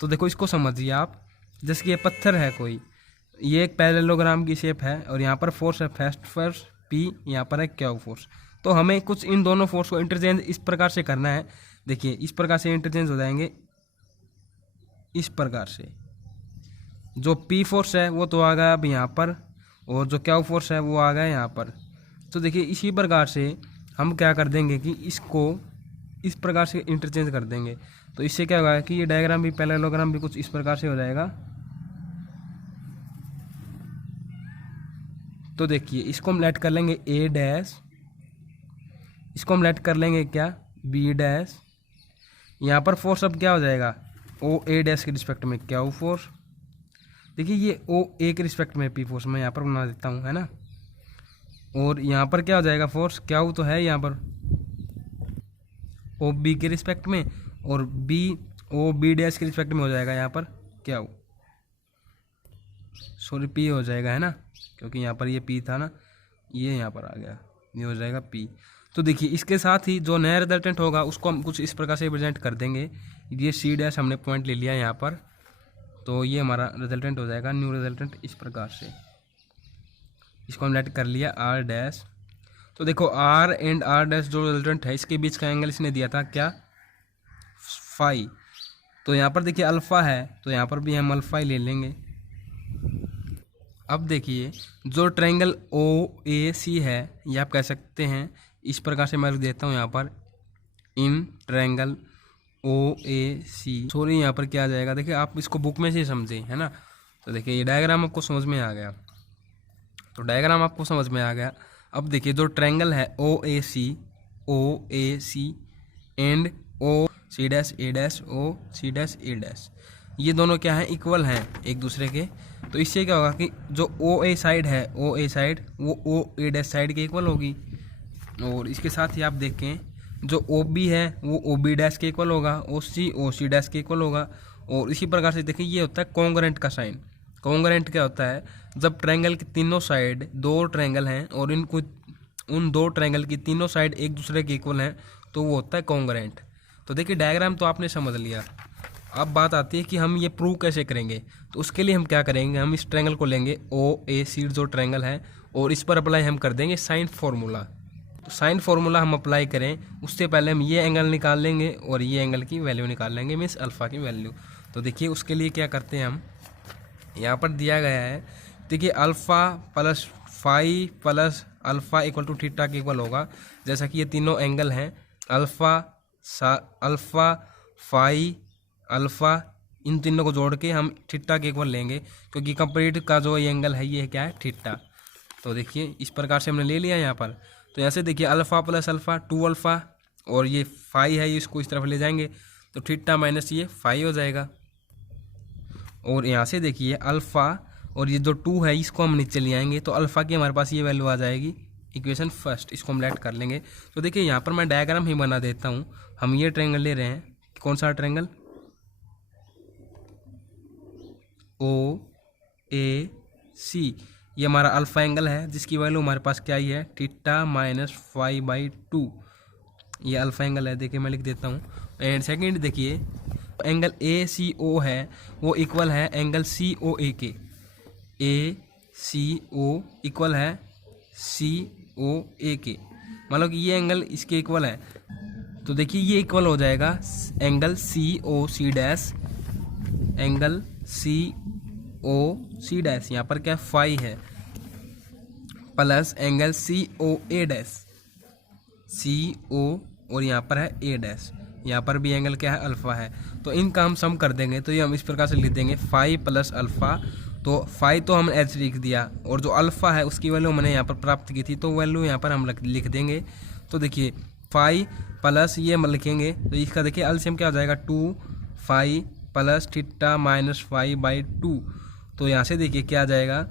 तो देखो इसको समझिए आप, जैसे कि ये पत्थर है कोई, ये एक पैरेललोग्राम की शेप है और यहाँ पर फोर्स है फर्स्ट फोर्स पी, यहाँ पर है क्यू फोर्स। तो हमें कुछ इन दोनों फोर्स को इंटरचेंज इस प्रकार से करना है। देखिए इस प्रकार से इंटरचेंज हो जाएंगे, इस प्रकार से। जो पी फोर्स है वो तो आ गया अब यहाँ पर, और जो क्यू फोर्स है वो आ गया यहाँ पर। तो देखिए इसी प्रकार से हम क्या कर देंगे कि इसको इस प्रकार से इंटरचेंज कर देंगे। तो इससे क्या होगा कि ये डायग्राम भी पैरेललोग्राम भी कुछ इस प्रकार से हो जाएगा। तो देखिए इसको हम लेट कर लेंगे ए डैश, इसको हम लेट कर लेंगे क्या बी डैश। यहाँ पर फोर्स अब क्या हो जाएगा ओ ए डैश के रिस्पेक्ट में क्यू फोर्स। देखिए ये ओ ए के रिस्पेक्ट में पी फोर्स, मैं यहाँ पर बना देता हूँ, है ना। और यहाँ पर क्या हो जाएगा फोर्स क्यू तो है यहाँ पर ओ बी के रिस्पेक्ट में, और बी ओ बी डैश के रिस्पेक्ट में हो जाएगा यहाँ पर क्यू, सॉरी पी हो जाएगा, है ना, क्योंकि यहाँ पर ये पी था ना, ये यहाँ पर आ गया, ये हो जाएगा पी। तो देखिए इसके साथ ही जो नया रिजल्टेंट होगा उसको हम कुछ इस प्रकार से रिप्रेजेंट कर देंगे। ये सी डैश हमने पॉइंट ले लिया यहाँ पर, तो ये हमारा रिजल्टेंट हो जाएगा न्यू रिजल्टेंट इस प्रकार से। इसको हम लेट कर लिया आर डैश। तो देखो आर एंड आर डैश जो रिजल्टेंट है इसके बीच का एंगल इसने दिया था क्या फाई। तो यहाँ पर देखिए अल्फ़ा है, तो यहाँ पर भी हम अल्फ़ा ही ले लेंगे। अब देखिए जो ट्रायंगल ओ ए सी है, ये आप कह सकते हैं इस प्रकार से मैं लिख देता हूँ यहाँ पर, in triangle O A C, sorry यहाँ पर क्या आ जाएगा, देखिए आप इसको बुक में से समझें, है ना। तो देखिए ये डायग्राम आपको समझ में आ गया, तो डायग्राम आपको समझ में आ गया। अब देखिए जो ट्रायंगल है O A C and O C dash A dash O C dash A dash, ये दोनों क्या है, इक्वल हैं एक दूसरे के। तो इससे क्या होगा कि जो ओ ए साइड है, ओ ए साइड वो ओ ए डैश साइड के इक्वल होगी, और इसके साथ ही आप देखें जो ओ बी है वो ओ बी डैश के इक्वल होगा, ओ सी डैश के इक्वल होगा। और इसी प्रकार से देखिए ये होता है कॉन्ग्रुएंट का साइन। कॉन्ग्रुएंट क्या होता है, जब ट्रायंगल की तीनों साइड, दो ट्रायंगल हैं और इनको उन दो ट्रायंगल की तीनों साइड एक दूसरे के इक्वल हैं, तो वो होता है कॉन्ग्रुएंट। तो देखिए डायग्राम तो आपने समझ लिया। अब बात आती है कि हम ये प्रूव कैसे करेंगे। तो उसके लिए हम क्या करेंगे, हम इस ट्रायंगल को लेंगे ओ ए सी जो ट्रायंगल है, और इस पर अप्लाई हम कर देंगे साइन फार्मूला। तो साइन फार्मूला हम अप्लाई करें उससे पहले हम ये एंगल निकाल लेंगे और ये एंगल की वैल्यू निकाल लेंगे, मीन्स अल्फ़ा की वैल्यू। तो देखिए उसके लिए क्या करते हैं हम, यहाँ पर दिया गया है, देखिए alpha plus phi plus alpha equal to theta के इक्वल होगा। जैसा कि ये तीनों एंगल हैं, अल्फ़ा फाई अल्फ़ा, इन तीनों को जोड़ के हम थीटा के इक्वल लेंगे, क्योंकि कंप्लीट का जो ये एंगल है ये क्या है, थीटा। तो देखिए इस प्रकार से हमने ले लिया यहाँ पर। तो यहाँ से देखिए अल्फ़ा प्लस अल्फ़ा 2 अल्फ़ा, और ये फाई है, इसको इस तरफ ले जाएंगे तो थीटा माइनस ये फाई हो जाएगा। और यहाँ से देखिए अल्फ़ा और ये जो 2 है इसको हम नीचे ले आएंगे, तो अल्फ़ा की हमारे पास ये वैल्यू आ जाएगी, इक्वेशन फर्स्ट, इसको हम लेट कर लेंगे। तो देखिए यहाँ पर मैं डायग्राम ही बना देता हूँ। हम ये ट्रायंगल ले रहे हैं, कौन सा ट्रायंगल, ओ ए सी, ये हमारा अल्फ़ा एंगल है जिसकी वैल्यू हमारे पास क्या ही है, थीटा माइनस फाई बाई 2, ये अल्फ़ा एंगल है। देखिए मैं लिख देता हूँ। एंड सेकंड देखिए एंगल ए सी ओ है वो इक्वल है एंगल सी ओ ए के, ए सी ओ इक्वल है सी ओ ए के, मतलब कि ये एंगल इसके इक्वल है। तो देखिए ये इक्वल हो जाएगा एंगल सी ओ सी डैश, एंगल सी ओ सी डैश, यहाँ पर क्या फाई है, प्लस एंगल सी ओ ए डैश, सी ओ, और यहाँ पर है ए डैश, यहाँ पर भी एंगल क्या है, अल्फ़ा है। तो इनका हम सम कर देंगे, तो ये हम इस प्रकार से लिख देंगे फाई प्लस अल्फ़ा। तो फाई तो हमने एच लिख दिया, और जो अल्फ़ा है उसकी वैल्यू मैंने यहाँ पर प्राप्त की थी, तो वैल्यू यहाँ पर हम लिख देंगे। तो देखिए फाई प्लस ये हम लिखेंगे, तो इसका देखिए एलसीएम क्या हो जाएगा, 2 phi plus theta minus phi by 2। तो यहाँ से देखिए क्या आ जाएगा,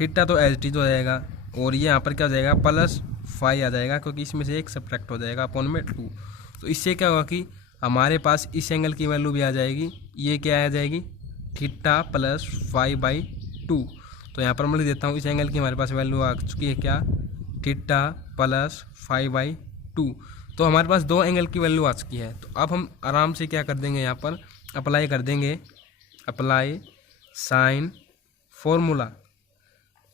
थीटा तो एच टी हो जाएगा, और ये यहाँ पर क्या हो जाएगा, प्लस फाई आ जाएगा, क्योंकि इसमें से एक सब्ट्रैक्ट हो जाएगा अपॉन में 2। तो इससे क्या होगा कि हमारे पास इस एंगल की वैल्यू भी आ जाएगी, ये क्या आ जाएगी, थीटा प्लस फाई बाई 2। तो यहाँ पर मैं लिख देता हूँ, इस एंगल की हमारे पास वैल्यू आ चुकी है क्या, थीटा प्लस फाई बाई 2। तो हमारे पास दो एंगल की वैल्यू आ चुकी है। तो अब हम आराम से क्या कर देंगे, यहाँ पर अप्लाई कर देंगे, अप्लाई साइन फॉर्मूला।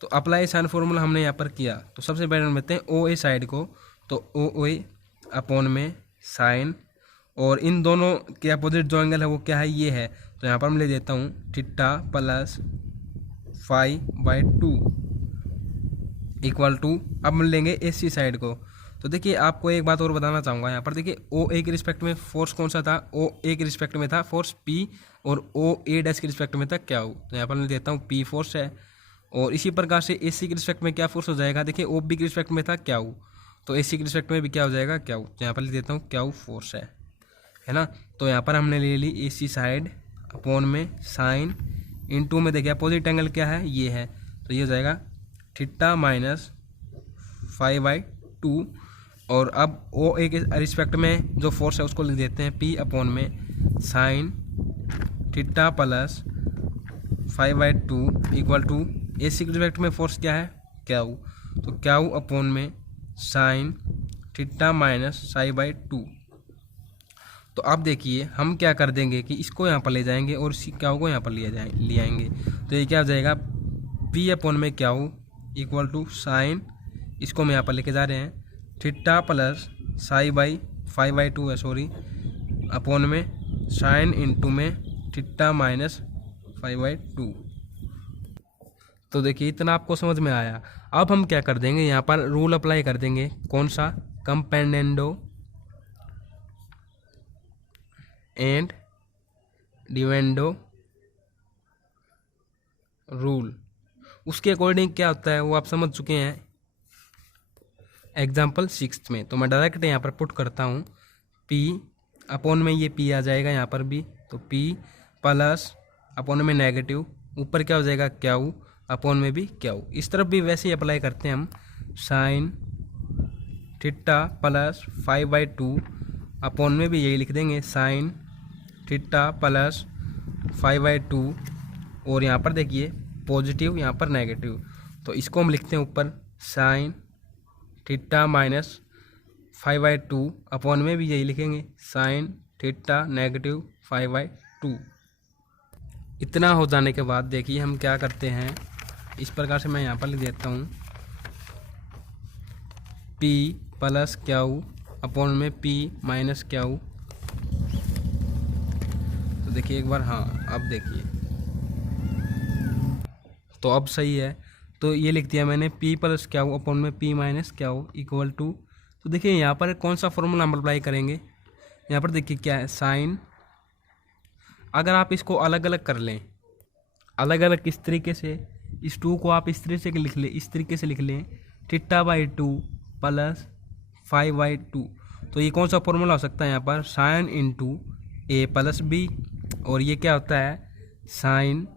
तो अप्लाई साइन फॉर्मूला हमने यहाँ पर किया। तो सबसे पहले हम लेते हैं ओ ए साइड को, तो ओ ए अपॉन में साइन, और इन दोनों के अपोजिट जो एंगल है वो क्या है, ये है। तो यहाँ पर मैं ले देता हूँ theta plus phi by 2 equal to, अब हम लेंगे ए सी साइड को। तो देखिए आपको एक बात और बताना चाहूँगा, यहाँ पर देखिए ओ ए के रिस्पेक्ट में फोर्स कौन सा था, ओ ए के रिस्पेक्ट में था फोर्स पी, और ओ ए डैश के रिस्पेक्ट में था क्यू। तो यहाँ पर मैं देता हूँ पी फोर्स है, और इसी प्रकार से ए सी के रिस्पेक्ट में क्या फोर्स हो जाएगा, देखिए ओ बी के रिस्पेक्ट में था क्यू, तो ए सी के रिस्पेक्ट में भी क्या हो जाएगा, क्यू। तो यहाँ पर लिख देता हूँ क्यू फोर्स है ना। तो यहाँ पर हमने ले ली ए सी साइड अपॉन में साइन इनटू में देखिए अपोजिट एंगल क्या है, ये है, तो ये हो जाएगा थीटा माइनस फाइव बाई 2। और अब ओ ए के रिस्पेक्ट में जो फोर्स है उसको लिख देते हैं पी अपॉन में sine theta plus 5/2 equal to A C के रिस्पेक्ट में फोर्स क्या है, क्यू, तो क्यू अपॉन में साइन थीटा माइनस 5/2। तो अब देखिए हम क्या कर देंगे कि इसको यहाँ पर ले जाएंगे और इसी क्यू को यहाँ पर ले आएंगे। तो ये क्या हो जाएगा, पी अपॉन में क्यू इक्वल टू साइन, इसको हम यहाँ पर लेके जा रहे हैं थीटा प्लस 5/2 है सॉरी, अपॉन में साइन इंटू में थीटा माइनस 5/2। तो देखिए इतना आपको समझ में आया। अब हम क्या कर देंगे, यहाँ पर रूल अप्लाई कर देंगे। कौन सा? कंपेंडेंडो एंड डिवेंडो रूल। उसके अकॉर्डिंग क्या होता है वो आप समझ चुके हैं एग्जाम्पल 6 में। तो मैं डायरेक्ट यहाँ पर पुट करता हूँ P अपॉन में, ये P आ जाएगा यहाँ पर भी, तो P प्लस अपॉन में नेगेटिव, ऊपर क्या हो जाएगा Q अपॉन में भी Q। इस तरफ भी वैसे ही अप्लाई करते हैं हम, साइन थीटा प्लस 5/2 अपॉन में भी यही लिख देंगे, साइन थीटा प्लस 5/2। और यहाँ पर देखिए पॉजिटिव, यहाँ पर नेगेटिव, तो इसको हम लिखते हैं ऊपर साइन थीटा माइनस 5/2 अपॉन में भी यही लिखेंगे, साइन थीटा नेगेटिव 5/2। इतना हो जाने के बाद देखिए हम क्या करते हैं, इस प्रकार से मैं यहाँ पर लिख देता हूँ P प्लस Q अपॉन में P माइनस Q। तो देखिए एक बार, हाँ अब देखिए, तो अब सही है। तो ये लिख दिया मैंने P प्लस Q अपॉन में P minus Q equal to. तो देखिए यहाँ पर कौन सा फॉर्मूला हम अप्लाई करेंगे, यहाँ पर देखिए क्या है, साइन। अगर आप इसको अलग अलग कर लें, अलग अलग किस तरीके से, इस 2 को आप इस तरीके से लिख लें, इस तरीके से लिख लें θ/2 प्लस 5/2। तो ये कौन सा फॉर्मूला हो सकता है यहाँ पर, sine into A plus B, और ये क्या होता है sine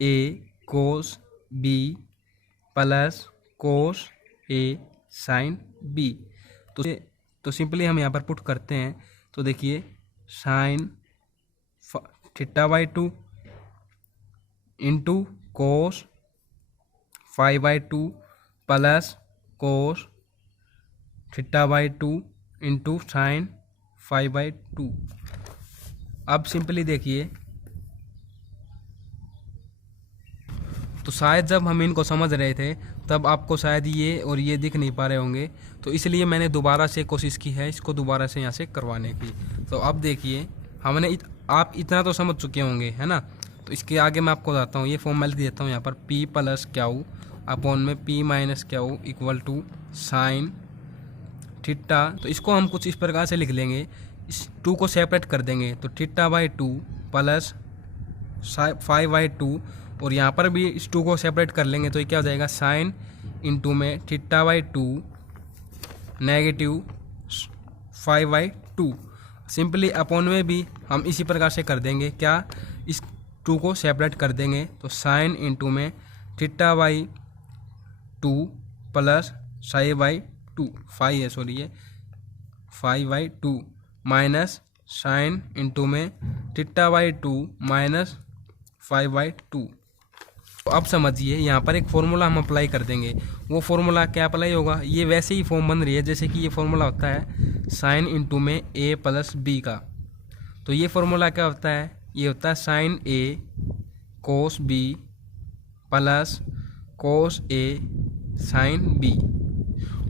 A cos B plus cos A sine B. तो सिंपली हम यहाँ पर पुट करते हैं, तो देखिए sine θ/2 into cos 5/2 plus cos θ/2 into sine 5/2। अब सिंपली देखिए, तो शायद जब हम इनको समझ रहे थे तब आपको शायद ये और ये दिख नहीं पा रहे होंगे, तो इसलिए मैंने दोबारा से कोशिश की है इसको दोबारा से यहाँ से करवाने की। तो अब देखिए हमने आप इतना तो समझ चुके होंगे, है ना। तो इसके आगे मैं आपको बताता हूँ, ये फॉर्म मैं लिख देता हूँ यहाँ पर P प्लस Q अपॉन में P minus Q equal to sine theta. तो इसको हम कुछ इस प्रकार से लिख लेंगे, इस 2 को सेपरेट कर देंगे, तो θ/2 प्लस 5/2, और यहाँ पर भी इस 2 को सेपरेट कर लेंगे, तो ये क्या हो जाएगा साइन इंटू में θ/2 नेगेटिव 5/2। सिंपली अपॉन में भी हम इसी प्रकार से कर देंगे, क्या, इस 2 को सेपरेट कर देंगे, तो साइन इंटू में θ/2 प्लस 5/2, 5 है सॉरी ये 5/2 माइनस साइन इंटू में θ/2 माइनस 5/2। तो अब समझिए यहाँ पर एक फॉर्मूला हम अप्लाई कर देंगे। वो फॉर्मूला क्या अप्लाई होगा, ये वैसे ही फॉर्म बन रही है जैसे कि ये फॉर्मूला होता है साइन इंटू में ए प्लस बी का। तो ये फॉर्मूला क्या होता है, ये होता है sine A cos B plus cos A sine B.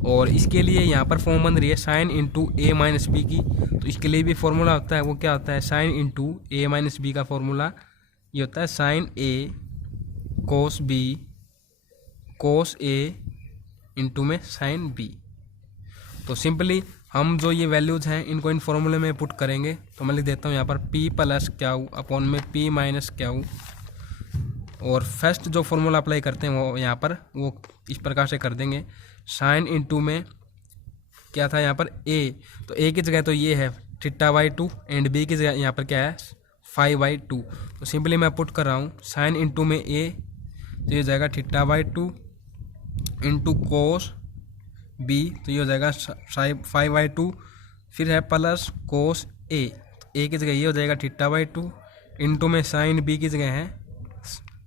और इसके लिए यहाँ पर फॉर्म बन रही है साइन इंटू ए माइनस बी की। तो इसके लिए भी फॉर्मूला होता है, वो क्या होता है साइन इंटू ए माइनस बी का फॉर्मूला ये होता है sine A cos B cos A into में साइन बी। तो सिंपली हम जो ये वैल्यूज़ हैं इनको इन फॉर्मूले में पुट करेंगे। तो मैं लिख देता हूँ यहाँ पर P प्लस Q अपॉन में P माइनस Q। और फर्स्ट जो फॉर्मूला अप्लाई करते हैं वो यहाँ पर वो इस प्रकार से कर देंगे, साइन इंटू में क्या था यहाँ पर A, तो A की जगह तो ये है θ/2 एंड B की जगह यहाँ पर क्या है 5/2। तो सिंपली मैं पुट कर रहा हूँ साइन इंटू में A, तो ये हो जाएगा θ/2 इंटू कोस B, तो ये हो जाएगा 5/2, फिर है प्लस कोस A, तो A की जगह ये हो जाएगा θ/2 इंटू में साइन B की जगह है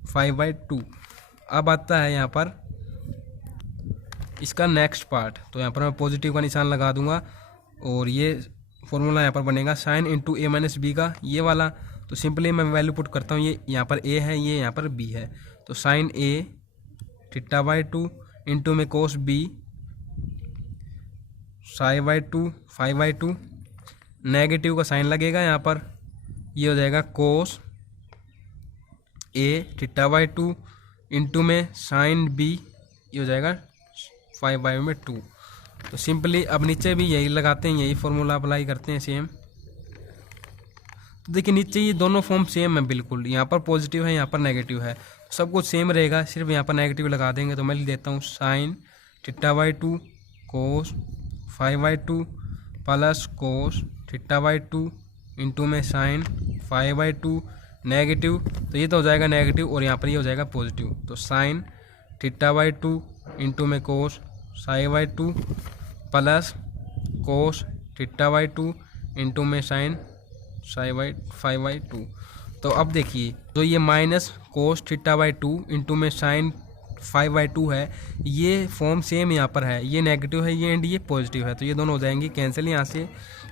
5/2। अब आता है यहाँ पर इसका नेक्स्ट पार्ट, तो यहाँ पर मैं पॉजिटिव का निशान लगा दूंगा और ये फॉर्मूला यहाँ पर बनेगा साइन इंटू ए माइनस बी का ये वाला। तो सिंपली मैं वैल्यू पुट करता हूँ, ये यहाँ पर ए है, ये यहाँ पर बी है, तो साइन ए θ/2 इंटू में कोस बी 5/2 नेगेटिव का साइन लगेगा यहाँ पर, ये हो जाएगा कोस ए θ/2 इंटू में साइन बी, ये हो जाएगा 5/2। तो सिंपली अब नीचे भी यही लगाते हैं, यही फॉर्मूला अप्लाई करते हैं सेम। तो देखिए नीचे ये दोनों फॉर्म सेम है बिल्कुल, यहाँ पर पॉजिटिव है, यहाँ पर नेगेटिव है, सब कुछ सेम रहेगा, सिर्फ यहाँ पर नेगेटिव लगा देंगे। तो मैं लिख देता हूँ साइन θ/2 कोस 5/2 प्लस कोस θ/2 इंटू में साइन 5/2 नेगेटिव, तो ये तो हो जाएगा नेगेटिव और यहाँ पर ये हो जाएगा पॉजिटिव। तो साइन θ/2 इंटू में कोस 5/2 प्लस कोस θ/2 इंटू में साइन 5/2। तो अब देखिए तो ये माइनस कोस θ/2 इंटू में साइन 5/2 है, ये फॉर्म सेम यहाँ पर है, ये नेगेटिव है ये एंड ये पॉजिटिव है, तो ये दोनों हो जाएंगी कैंसिल यहाँ से।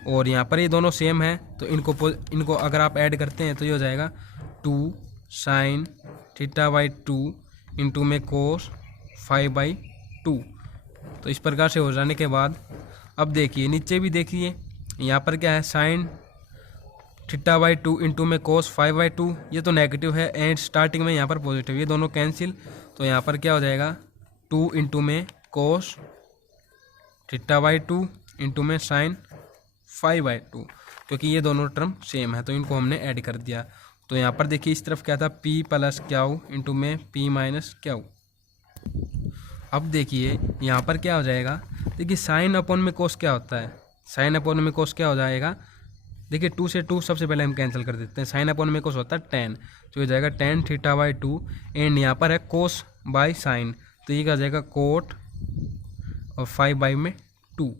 और यहाँ पर ये दोनों सेम है, तो इनको अगर आप ऐड करते हैं तो ये हो जाएगा 2 साइन θ/2 इंटू में कोस 5/2। तो इस प्रकार से हो जाने के बाद अब देखिए नीचे भी देखिए, यहाँ पर क्या है साइन θ/2 इंटू में कोस 5/2, ये तो नेगेटिव है एंड स्टार्टिंग में यहाँ पर पॉजिटिव, ये दोनों कैंसिल। तो यहाँ पर क्या हो जाएगा 2 इंटू में कोस θ/2 इंटू में साइन 5/2, क्योंकि ये दोनों टर्म सेम है तो इनको हमने ऐड कर दिया। तो यहाँ पर देखिए इस तरफ क्या था p प्लस क्यू इंटू में p माइनस क्यू। अब देखिए यहाँ पर क्या हो जाएगा, देखिए साइन अपॉन में कोस क्या होता है, साइन अपॉन में कोस क्या हो जाएगा, देखिए 2 से 2 सबसे पहले हम कैंसिल कर देते हैं, साइन अपॉन में कोस होता है tan, तो ये जाएगा tan θ/2 एंड यहाँ पर है कोस बाय साइन, तो ये क्या हो जाएगा कोट और 5/2।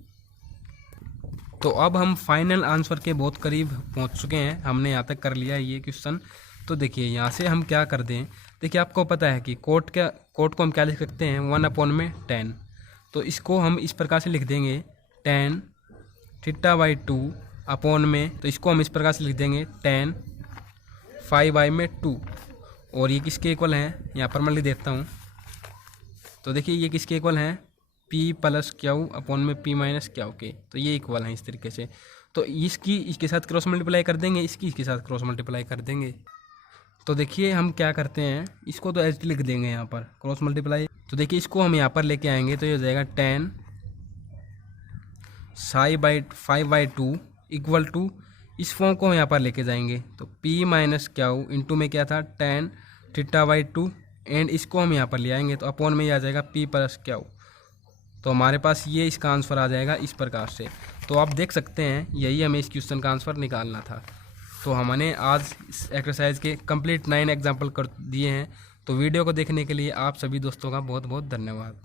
तो अब हम फाइनल आंसर के बहुत करीब पहुँच चुके हैं, हमने यहाँ तक कर लिया है ये क्वेश्चन। तो देखिए यहाँ से हम क्या कर दें, देखिए आपको पता है कि कोट को हम क्या लिख सकते हैं 1/10, तो इसको हम इस प्रकार से लिख देंगे tan θ/2 अपॉन में, तो इसको हम इस प्रकार से लिख देंगे tan 5/2। और ये किसके इक्वल हैं, यहाँ पर मैं लिख देता हूँ। तो देखिए ये किसके इक्वल हैं p प्लस क्यू अपॉन में p माइनस क्यू के, तो ये इक्वल हैं इस तरीके से। तो इसके साथ क्रॉस मल्टीप्लाई कर देंगे, इसके साथ क्रॉस मल्टीप्लाई कर देंगे। तो देखिए हम क्या करते हैं, इसको तो एच लिख देंगे यहाँ पर क्रॉस मल्टीप्लाई। तो देखिए इसको हम यहाँ पर लेके आएंगे तो ये हो जाएगा tan 5/2 इक्वल टू, इस फॉर्म को हम यहाँ पर लेके जाएंगे तो p माइनस क्यू इंटू में क्या था tan θ/2 एंड इसको हम यहाँ पर ले आएंगे तो अपॉन में ये आ जाएगा p प्लस क्यू। तो हमारे पास ये इसका आंसर आ जाएगा इस प्रकार से। तो आप देख सकते हैं यही हमें इस क्वेश्चन का आंसर निकालना था। तो हमने आज इस एक्सरसाइज के कंप्लीट 9 एग्जाम्पल कर दिए हैं। तो वीडियो को देखने के लिए आप सभी दोस्तों का बहुत बहुत धन्यवाद।